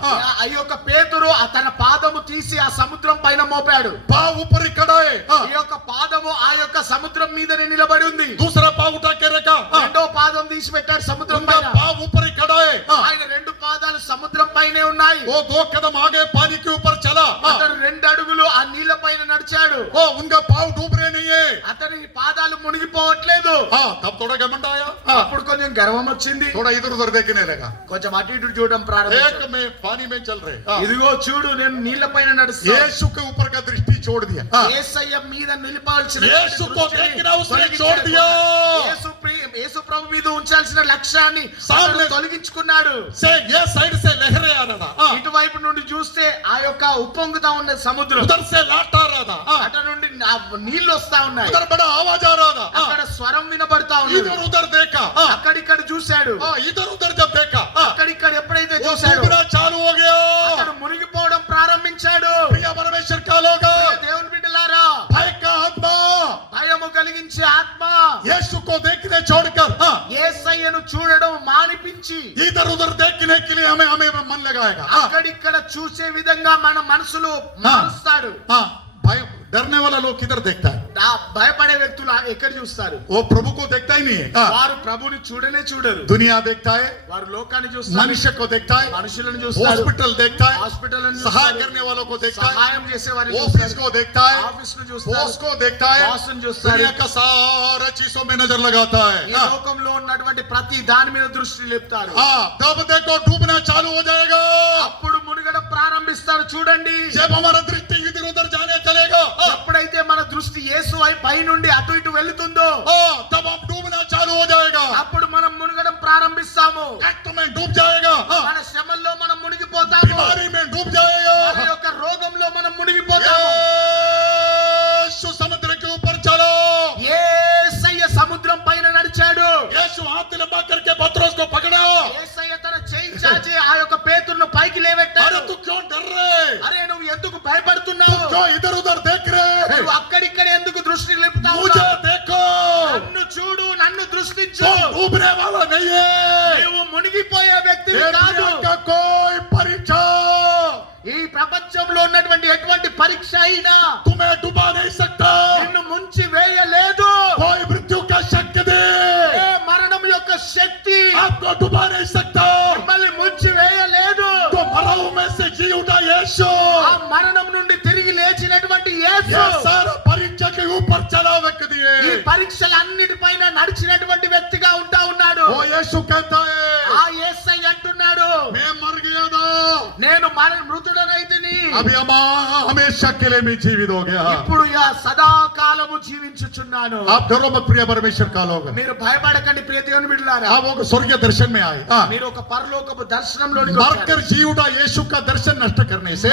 ఆ యొక్క పేతురు తన పాదము తీసి ఆ సముద్రం పైన మోపాడు. पाव ऊपर ही खड़ा है। ఈ యొక్క పాదము ఆ యొక్క సముద్రం మీదనే నిలబడి ఉంది. दूसरा पाव उठा के रखा। రెండో పాదం తీసి పెట్టాడు సముద్రం उनका పైన. पाव ऊपर ही खड़ा है। ఆయన రెండు పాదాలు సముద్రం పైనే ఉన్నాయి. वो 2 कदम आगे पानी के ऊपर चला। అతడు 2 అడుగులు ఆ నీళ్ల పైన నడిచాడు. वो उनका पाव डूब रहे नहीं है। అతని పాదాలు మునిగిపోవట్లేదు. तब थोड़ा घमंड आया। అప్పుడు కొంచెం గర్వం వచ్చింది. थोड़ा इधर उधर देखने लगा। కొంచెం అటు ఇటు చూడడం ప్రారంభించాడు. एक में पानी में चल रहे। ఇదిగో చూడు నేను నీళ్ల పైన నడుస్తాను. यीशु के ऊपर का दृष्टि छोड़ दिया। యేసయ్య మీద నిలిపాల్సిన यीशु को देखना उसने छोड़ दिया। యేసు ప్రభు మీద ఉంచాల్సిన లక్ష్యాన్ని సామ్రాజ్య అతడు తొలగించుకున్నాడు. से ये साइड से लहरें आ रहा था। ఇటువైపు నుండి చూస్తే ఆ యొక్క ఉప్పొంగుతా ఉన్న సముద్రం, उधर से लाट आ रहा था। అటు నుండి నీళ్లు వస్తా ఉన్నాయి. उधर बड़ा आवाज आ रहा था। అక్కడ స్వరం వినబడతా ఉంది. इधर उधर देखा। అక్కడిక్కడ చూశాడు. इधर उधर जब देखा అక్కడిక్కడ ఎప్పుడైతే वो చూశాడు डूबना चालू हो गया। అతడు మునిగిపోవడం ప్రారంభించాడు. प्रिय परमेश्वर का लोग, దేవుని బిడ్డలారా भय का आत्मा భయము కలిగించే ఆత్మ यीशु को देखने छोड़कर యేసయ్యను చూడడం మానిపించి इधर उधर देखने के लिए हमें हमें मन लगाएगा। అక్కడిక్కడ చూసే విధంగా మన మనసులో మారుస్తాడు. भय डरने वाला लोग किधर देखता है? ఆ భయపడే వ్యక్తులు ఎక్కడ చూస్తారు? वो प्रभु को देखता ही नहीं है। వారు ప్రభుని చూడనే చూడరు. दुनिया देखता है, వారు లోకాన్ని చూస్తారు, मनुष्य को देखता है, మనుషులను చూస్తారు, हॉस्पिटल देखता है, హాస్పిటల్ सहाय करने वालों को देखता है, సహాయం చేసే వారిని ऑफिस చూస్తారు, को देखता है, ఆఫీస్ ను చూస్తారు, बॉस को देखता है, బాస్ ను చూస్తారు. दुनिया का सारा चीजों में नजर लगाता ఈ है। లోకంలో ఉన్నటువంటి ప్రతి దాని మీద దృష్టి లేపుతారు. तब देखो डूबना चालू हो जाएगा। అప్పుడు మునిగడం ప్రారంభిస్తారు. చూడండి जब हमारा दृष्टि इधर उधर जाने चलेगा, ఎప్పుడైతే మన దృష్టి యేసు పై నుండి అటు ఇటు వెళుతుందో तब हम डूबना चालू हो जाएगा। అప్పుడు మనం మునగడం ప్రారంభిస్తాము. कष्ट में डूब जाएगा, మన శ్రమల్లో మనం మునిగిపోతాము. बीमारी में डूब जाएगा। మన యొక్క రోగంలో మనం మునిగిపోతాము. यीशु समुद्र के ऊपर चलो। యేసయ్య సముద్రం పైన నడిచాడు. यीशु हाथ लंबा करके पत्रोस को पकड़ा। యేసయ్య తన చేయి చాచి ఆ యొక్క పేతురును పైకి లేవెట్టాడు. अरे तू क्यों डर रहे? అరే నువ్వు ఎందుకు భయపడుతున్నావు? क्यों इधर उधर देख रहे? నువ్వు అక్కడిక్కడ ఎందుకు దృష్టి లేపుతావు? मुझे देखो, నన్ను చూడు, నన్ను దృష్టించు. तुम डूबने वाला नहीं है। నువ్వు మునిగిపోయే వ్యక్తివి ये కాదు. दुनिया का कोई परीक्षा ఈ ప్రపంచంలో ఉన్నటువంటి ఎటువంటి పరీక్ష అయినా तुम्हें डुबा नहीं सकता। నిన్ను ముంచి వేయలేదు. कोई मृत्यु का शक्ति दे ఏ మరణం యొక్క శక్తి आपको डुबा नहीं सकता। మిమ్మల్ని ముంచి వేయలేదు. तो मराओ में से जी उठा यीशु। ఆ మరణం నుండి తిరిగి లేచినటువంటి యేసు పరీక్షలన్నిటిపైన నడిచినటువంటి వ్యక్తిగా ఉంటా ఉన్నాడు. वो यीशु कहता है ఆ యేసయ్య అంటున్నాడు, मैं मर गया था, నేను మృతుడనైతిని, अभी हमेशा के लिए मैं जीवित हो गया. ఇప్పుడు సదాకాలము జీవించుచున్నాను. आप डरो मत प्रिय परमेश्वर का लोग, మీరు భయపడకండి ప్రియ దేవుని బిడ్డలారా. आप वो स्वर्गीय दर्शन में आए. మీరు ఒక పరలోకపు దర్శనంలోనికి मरकर వచ్చారు. जी उठा यीशु का दर्शन नष्ट करने से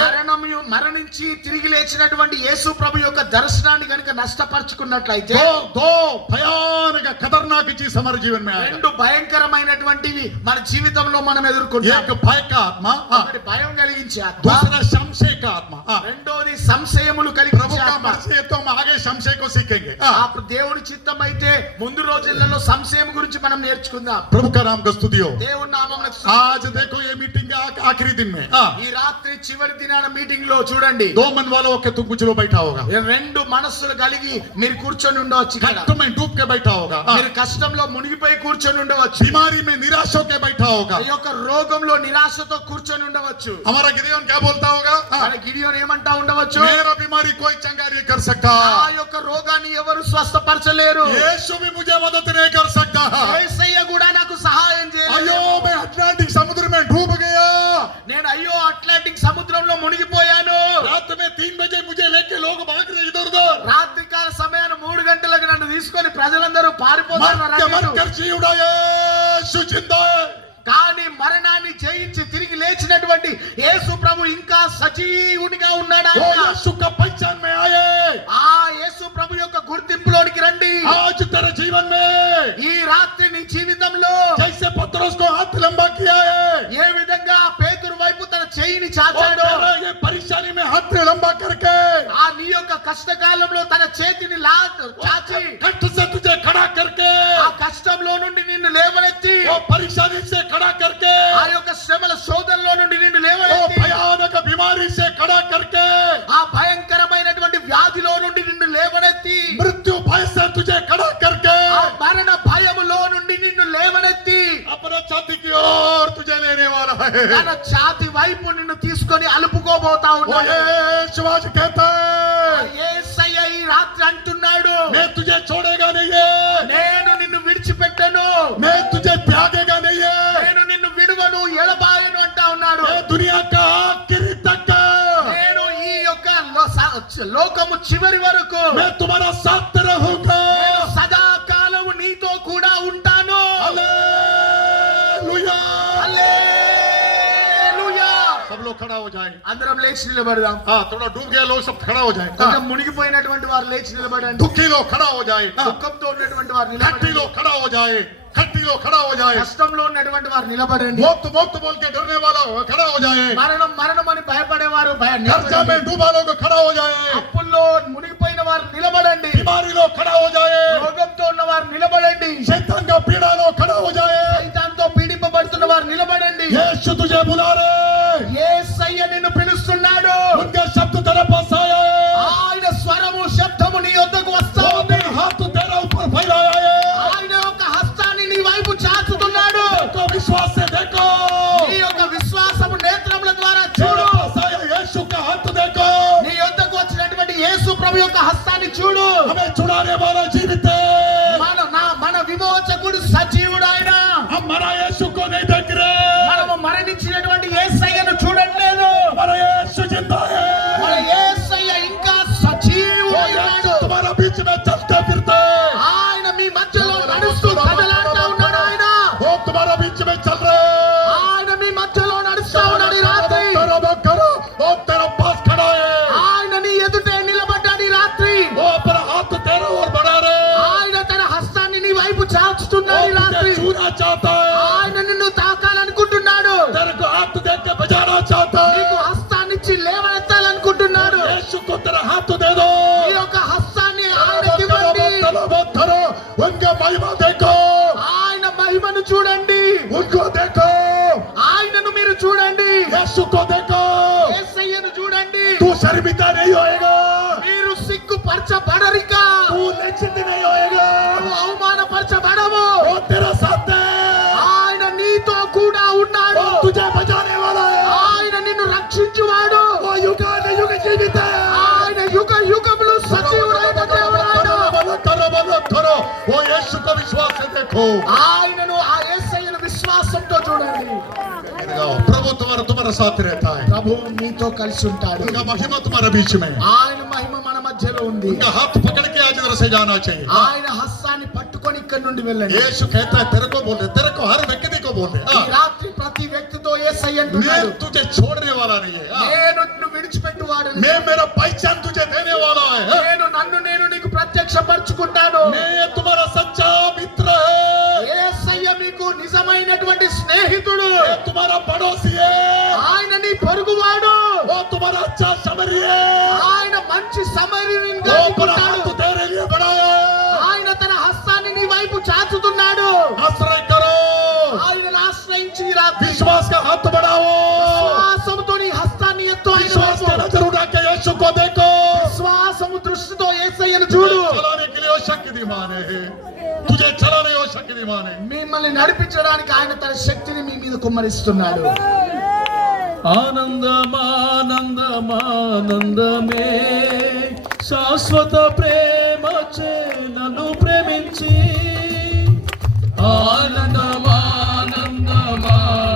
మరణించి తిరిగి లేచినటువంటి యేసు ప్రభు యొక్క దర్శనాన్ని గనుక నష్టపరుచుకున్నట్లయితే दो भयानक खतरनाक चीज हमारे जीवन में आएगा. రెండు భయంకరమైనటువంటివి మన జీవితంలో మనం ఎదుర్కొంటాం. एक भय का आत्मा, ఒకటి భయం కలిగించే ఆత్మ, दूसरा संशय का आत्मा. రెండోది సంశయములు प्रभु కలిగించే का ఆత్మ. मर्जी है तो हम आगे संशय को सीखेंगे. అప్పుడు దేవుని చిత్తం అయితే ముందు రోజులలో సంశయం గురించి మనం నేర్చుకుందాం. प्रभु का नाम का स्तुति हो. దేవుని నామమునకు आज देखो ये मीटिंग का आखिरी दिन में ఈ రాత్రి చివరి దినాన మీటింగ్ లో చూడండి, दो मन वालों के तुम कुछ लोग बैठा होगा, రెండు మనస్సులు కలిగి మీరు కూర్చొని ఉండవచ్చు. ఇక్కడ कष्ट में डूब के बैठा होगा, మీరు కష్టంలో మునిగిపోయి కూర్చొని ఉండవచ్చు. बीमारी में निराश होकर बैठा होगा. ఈ యొక్క రోగంలో నిరాశతో కూర్చొని ఉండవచ్చు. हमारा गिdeon क्या बोलता होगा? మన గిడియోన్ ఏమంటా ఉండవచ్చు, मेरा बीमारी कोई चंगा नहीं कर सकता, ఆ యొక్క రోగాన్ని ఎవరు స్వస్థపరచలేరు, यीशु भी मुझे मदद नहीं कर सकता. యేసయ్య కూడా నాకు సహాయం अयो చేయలేడు. मैं अटलांटिक समुद्र में डूब गया, నేను అయ్యో అట్లాంటిక్ సముద్రంలో మునిగిపోయాను. रात में 3 बजे मुझे लेके लोग भाग रहे इधर उधर, రాత్రికాల సమయాన 3 గంటలకు నన్ను తీసుకొని ప్రజలందరూ పారిపోతున్నారు. मर जी उड़ा, यीशु जिंदा है. కానీ మరణాన్ని జయించి తిరిగి లేచినటువంటి యేసు ప్రభు ఇంకా సజీవునిగా ఉన్నాడు. वो यीशु का पहचान में आए. ఆ యేసు ప్రభు యొక్క గుర్తింపులోనికి రండి. आज तेरे जीवन में ఈ రాత్రి నీ జీవితంలో जैसे पतरस को हाथ लंबा किया है, ఏ విధంగా పేతురు వైపు తన చేయిని और చాచాడో, तेरा ये परेशानी में हाथ लंबा करके ఆ నీ యొక్క కష్టకాలంలో తన చేతిని చాచి कष्ट से तुझे खड़ा करके, ఆ కష్టంలో నుండి నిన్ను లేవనెత్తి, वो परेशानी से खड़ा करके, ఆ యొక్క శ్రమల శోధనలో నుండి నిన్ను वो లేవనెత్తి, भयानक बीमारी से खड़ा करके, ఆ భయంకరమైనటువంటి వ్యాధిలో నుండి నిన్ను లేవనెత్తి, मृत्यु भय से तुझे खड़ा करके, ఆ మరణ భయములో నుండి నిన్ను లేవనెత్తి अपने छाती की ओर तुझे लेने वाला है. తన ఛాతి వైపు నిన్ను తీసుకొని అలుపుకోబోతా वो ఉన్నాడు. यीशु आज कहता है, యేసయ్య ఈ రాత్రి అంటున్నాడు, मैं तुझे छोड़ेगा नहीं है, నేను నిన్ను విడిచిపెట్టను, मैं तुझे त्यागेगा नहीं है, నేను నిన్ను విడువను ఎడబాయను అంటా ఉన్నాడు. मैं दुनिया का आखिरी तक నేను ఈ యొక్క లోకము చివరి వరకు मैं तुम्हारा साथ रहूंगा. నేను సదాకాలము నీతో కూడా ఉంటాను. हालेलुया. హల్లెలూయా. सब लोग खड़ा हो जाए. అందరం లేచి నిలబడదాం. हाँ, थोड़ा डूब गए लोग सब खड़ा हो जाए. కొంచెం మునిగిపోయినటువంటి వారు లేచి నిలబడండి. दुखी लोग खड़ा हो जाए. దుఃఖంతో ఉన్నటువంటి వారు खट्टी నిలబడండి. लोग खड़ा हो जाए. खट्टी लोग खड़ा हो जाए. కష్టంలో ఉన్నటువంటి వారు నిలబడండి. मौत मौत बोल के डरने वाला खड़ा हो जाए. మరణం మరణం అని భయపడేవారు कर्जा में डूबा लोग खड़ा हो जाए. అప్పుల్లో మునిగిపోయిన వారు నిలబడండి. बीमारी लोग खड़ा हो जाए. రోగంతో ఉన్న వారు నిలబడండి. शैतान का पीड़ा लोग खड़ा हो जाए. సైతాన్తో పీడింపబడుతున్న వారు నిలబడండి. यीशु तुझे बुला रहे. యేసయ్య నిన్ను పిలుస్తున్నాడు. उनके शब्द तेरे पास आया है. ఆయన స్వరము శబ్దము నీ యొద్దకు వస్తా वो ఉంది. अपना हाथ तेरे ऊपर फैलाया है. ఆయన యొక్క హస్తాన్ని నీ వైపు చాచుతున్నాడు. देखो, विश्वास से देखो. నీ యొక్క విశ్వాసము నేత్రముల ద్వారా చూడు. तेरे पास आया यीशु का हाथ देखो. నీ యొద్దకు వచ్చినటువంటి యేసు ప్రభు యొక్క హస్తాన్ని చూడు. हमें छुड़ाने वाला जीवित है. మన విమోచకుడు సజీవుడు ఆయన. हमारा यीशु को नहीं देख रहे. మనము మరణించినటువంటి యేసయ్యను చూడట్లేదు. हमारा यीशु जिंदा है. మన యేసయ్య ఇంకా సజీవుడు वो ఉన్నాడు. यीशु तुम्हारा बीच में चलते फिरते. ఆయన మీ మధ్యలో నడుస్తూ కదలాడుతూ ఉన్నాడు. ఆయన वो तुम्हारा बीच में चल रहे. ఆయన మీ మధ్యలో నడుస్తూ ఉన్నాడు. ఈ రాత్రి वो तेरा पास खड़ा है. ఆయన నీ ఎదుటే నిలబడ్డాడు. ఈ రాత్రి वो अपना हाथ तेरे ओर बढ़ा रहे. ఆయన తన హస్తాన్ని నీ వైపు చాచుతున్నాడు. ఈ वो రాత్రి तुझे छूना चाहता है. ఆయన నిన్ను తాకాలనుకుంటున్నాడు. तेरे को हाथ देख के बजाना चाहता నీకు है. హస్తాన్నిచ్చి లేవనెత్తాలనుకుంటున్నాడు. यीशु को तेरा हाथ दे दो. ఈ యొక్క హస్తాన్ని ఆయనకి ఇవ్వండి. उनका महिमा देखो. ఆయన మహిమను చూడండి. उनको देखो. ఆయనను మీరు చూడండి. यीशु को देखो. యేసయ్యను చూడండి. तू शर्मिंदा नहीं होएगा. మీరు సిగ్గుపరచబడరిక. तू लज्जित नहीं होएगा. నువ్వు అవమానపరచబడవు. वो तेरा साथ है. ఆయన నీతో కూడా ఉన్నాడు. वो तुझे बचाने वाला है. ఆయన నిన్ను రక్షించువాడు. वो युगान युग जीवित है. ఆయన యుగ యుగములు సజీవుడైన దేవుడు ఆయన. करो करो वो यीशु को विश्वास से देखो ఆయనను ఆ యేసయ్యను విశ్వాసంతో చూడండి. प्रभु तुम्हारा साथ रहता है ప్రభువు మీతో కలిసి ఉంటాడు. उनका महिमा तुम्हारे बीच में है ఆయన మహిమ మన మధ్యలో ఉంది. उनका हाथ पकड़ के आज इधर से जाना चाहिए ఆయన హస్తాన్ని పట్టుకొని ఇక్కడి నుండి వెళ్ళండి. यीशु कहता है तेरे को बोल रहे तेरे को हर व्यक्ति को बोल ఈ रहे రాత్రి ప్రతి వ్యక్తితో యేసయ్య मैं అంటున్నాడు, तुझे छोड़ने वाला नहीं है నేను నిన్ను విడిచిపెట్టువాడను. मैं मेरा पहचान तुझे देने वाला है నేను నీకు ప్రత్యక్షపరచుకుంటాను. मैं तुम्हारा सच्चा मित्र है యేసయ్య మీకు నిజమైనటువంటి స్నేహితుడు. ये तुम्हारा पड़ोसी है ఆయన నీ పొరుగువాడు. वो तुम्हारा अच्छा समरी है ఆయన మంచి సమరీయునిగా वो నీకు अपना ఉంటాడు. हाथ तेरे लिए बढ़ाया है ఆయన తన హస్తాన్ని నీ వైపు చాచుతున్నాడు. आश्रय करो ఆయనను ఆశ్రయించి ఈ రాత్రి विश्वास का हाथ बढ़ाओ విశ్వాసముతో నీ హస్తాన్ని ఎత్తు. ఆయన विश्वास వైపు का नजर उठा के यीशु को देखो విశ్వాసము దృష్టితో యేసయ్యను చూడు. चलाने के लिए वो शक्तिमान है तुझे चलाने वो शक्तिमान है మిమ్మల్ని నడిపించడానికి ఆయన తన శక్తిని మీ మీద కుమ్మరిస్తున్నాడు. ఆనందమానందమానందమే శాశ్వత ప్రేమ చే నన్ను ప్రేమించి ఆనంద